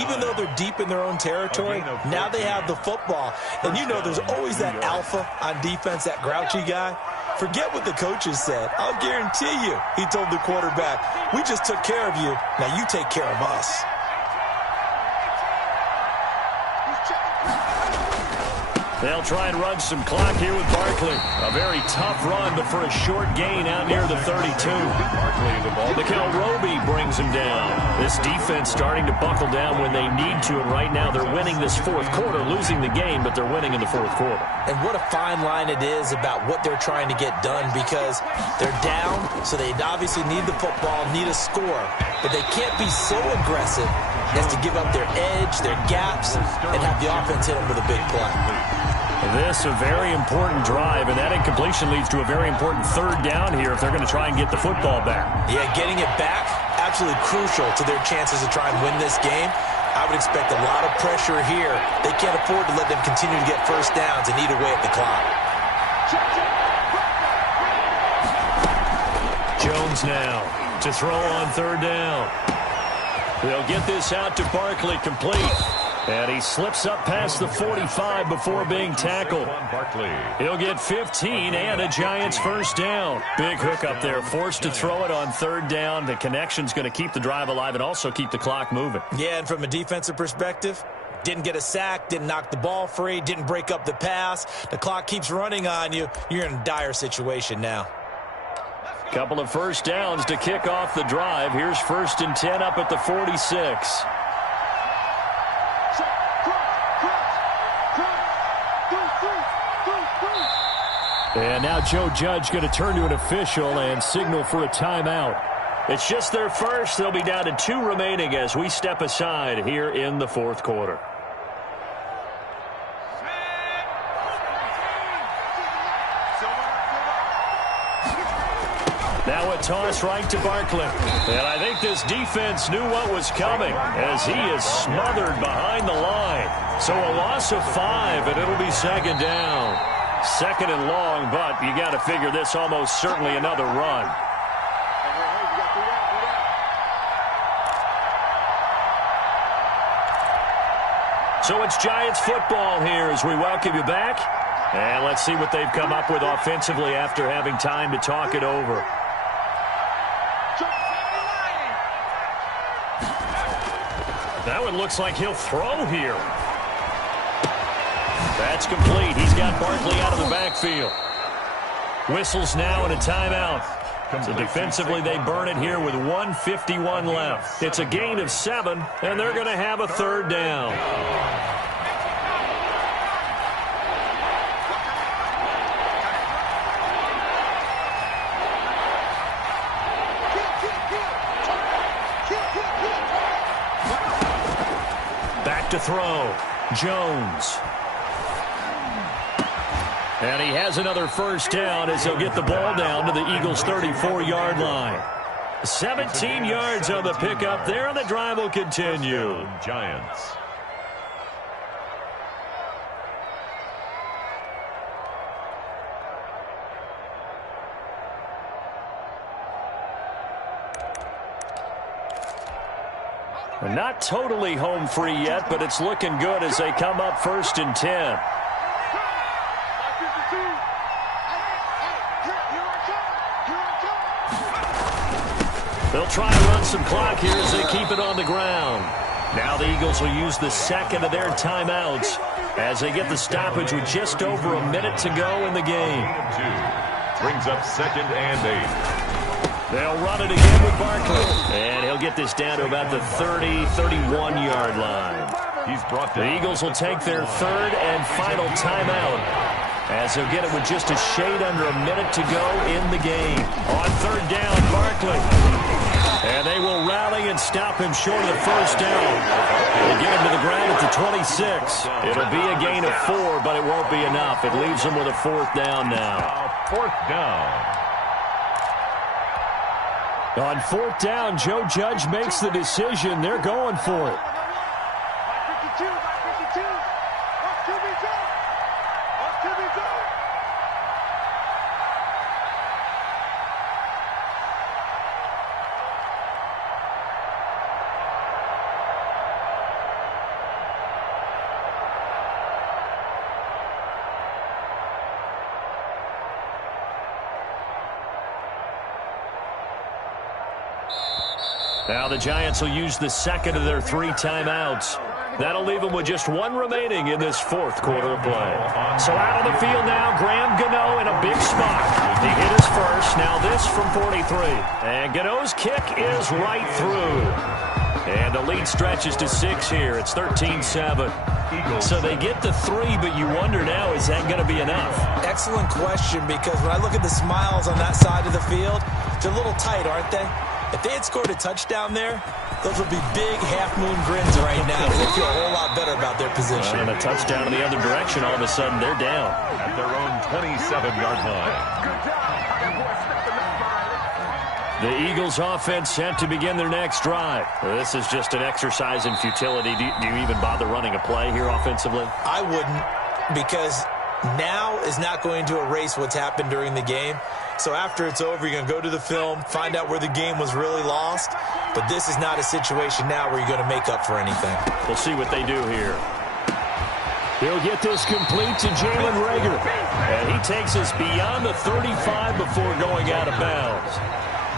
even though they're deep in their own territory, now they have the football. And you know there's always that alpha on defense, that grouchy guy. Forget what the coaches said. I'll guarantee you, he told the quarterback, we just took care of you. Now you take care of us. They'll try and run some clock here with Barkley. A very tough run, but for a short gain out near the 32. Mikel Roby brings him down. This defense starting to buckle down when they need to, and right now they're winning this fourth quarter, losing the game, but they're winning in the fourth quarter. And what a fine line it is about what they're trying to get done, because they're down, so they obviously need the football, need a score, but they can't be so aggressive as to give up their edge, their gaps, and have the offense hit them with a big play. This a very important drive, and that incompletion leads to a very important third down here if they're going to try and get the football back. Yeah, getting it back, absolutely crucial to their chances to try and win this game. I would expect a lot of pressure here. They can't afford to let them continue to get first downs and eat away at the clock. Jones now to throw on third down. They'll get this out to Barkley, complete. And he slips up past the 45 before being tackled. He'll get 15 and a Giants first down. Big hook up there, forced to throw it on third down. The connection's going to keep the drive alive and also keep the clock moving. Yeah, and from a defensive perspective, didn't get a sack, didn't knock the ball free, didn't break up the pass. The clock keeps running on you. You're in a dire situation now. Couple of first downs to kick off the drive. Here's 1st and 10 up at the 46. And now Joe Judge going to turn to an official and signal for a timeout. It's just their first. They'll be down to 2 remaining as we step aside here in the fourth quarter. Now a toss right to Barkley. And I think this defense knew what was coming as he is smothered behind the line. So a loss of 5, and it'll be second down. Second and long, but you got to figure this almost certainly another run. So it's Giants football here as we welcome you back. And let's see what they've come up with offensively after having time to talk it over. That one looks like he'll throw here. That's complete. He's got Barkley out of the backfield. Whistles now and a timeout. So defensively, they burn it here with 1:51 left. It's a gain of 7, and they're going to have a third down. Back to throw. Jones. And he has another first down as he'll get the ball down to the Eagles' 34-yard line. 17 yards on the pickup there, and the drive will continue. Giants. Not totally home free yet, but it's looking good as they come up 1st and 10. They'll try and run some clock here as they keep it on the ground. Now the Eagles will use the second of their timeouts as they get the stoppage with just over a minute to go in the game. 2 brings up 2nd and 8. They'll run it again with Barkley. And he'll get this down to about the 30, 31-yard line. He's brought down. The Eagles will take their third and final timeout as they'll get it with just a shade under a minute to go in the game. On third down, Barkley. And they will rally and stop him short of the first down. They get him to the ground at the 26. It'll be a gain of 4, but it won't be enough. It leaves them with a 4th down now. 4th down. On 4th down, Joe Judge makes the decision. They're going for it. Now the Giants will use the second of their 3 timeouts. That'll leave them with just 1 remaining in this fourth quarter of play. So out on the field now, Graham Gano in a big spot. He hit his first. Now this from 43. And Gano's kick is right through. And the lead stretches to 6 here. It's 13-7. So they get to 3, but you wonder now, is that going to be enough? Excellent question, because when I look at the smiles on that side of the field, they're a little tight, aren't they? If they had scored a touchdown there, those would be big half-moon grins right now. They feel a whole lot better about their position. And a touchdown in the other direction, all of a sudden they're down. At their own 27-yard line. The Eagles offense set to begin their next drive. This is just an exercise in futility. Do you even bother running a play here offensively? I wouldn't, because now is not going to erase what's happened during the game. So after it's over, you're going to go to the film, find out where the game was really lost. But this is not a situation now where you're going to make up for anything. We'll see what they do here. He'll get this complete to Jalen Reagor. And he takes us beyond the 35 before going out of bounds.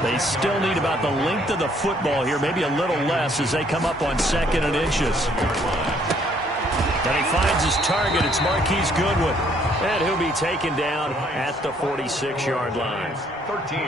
They still need about the length of the football here, maybe a little less as they come up on 2nd and inches. And he finds his target. It's Marquise Goodwin. And he'll be taken down at the 46-yard line. 13.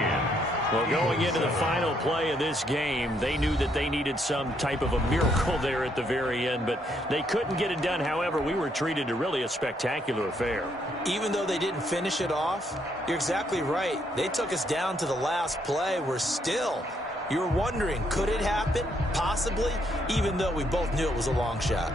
Well, going into the final play of this game, they knew that they needed some type of a miracle there at the very end, but they couldn't get it done. However, we were treated to really a spectacular affair. Even though they didn't finish it off, you're exactly right. They took us down to the last play. We're still, you were wondering, could it happen? Possibly, even though we both knew it was a long shot.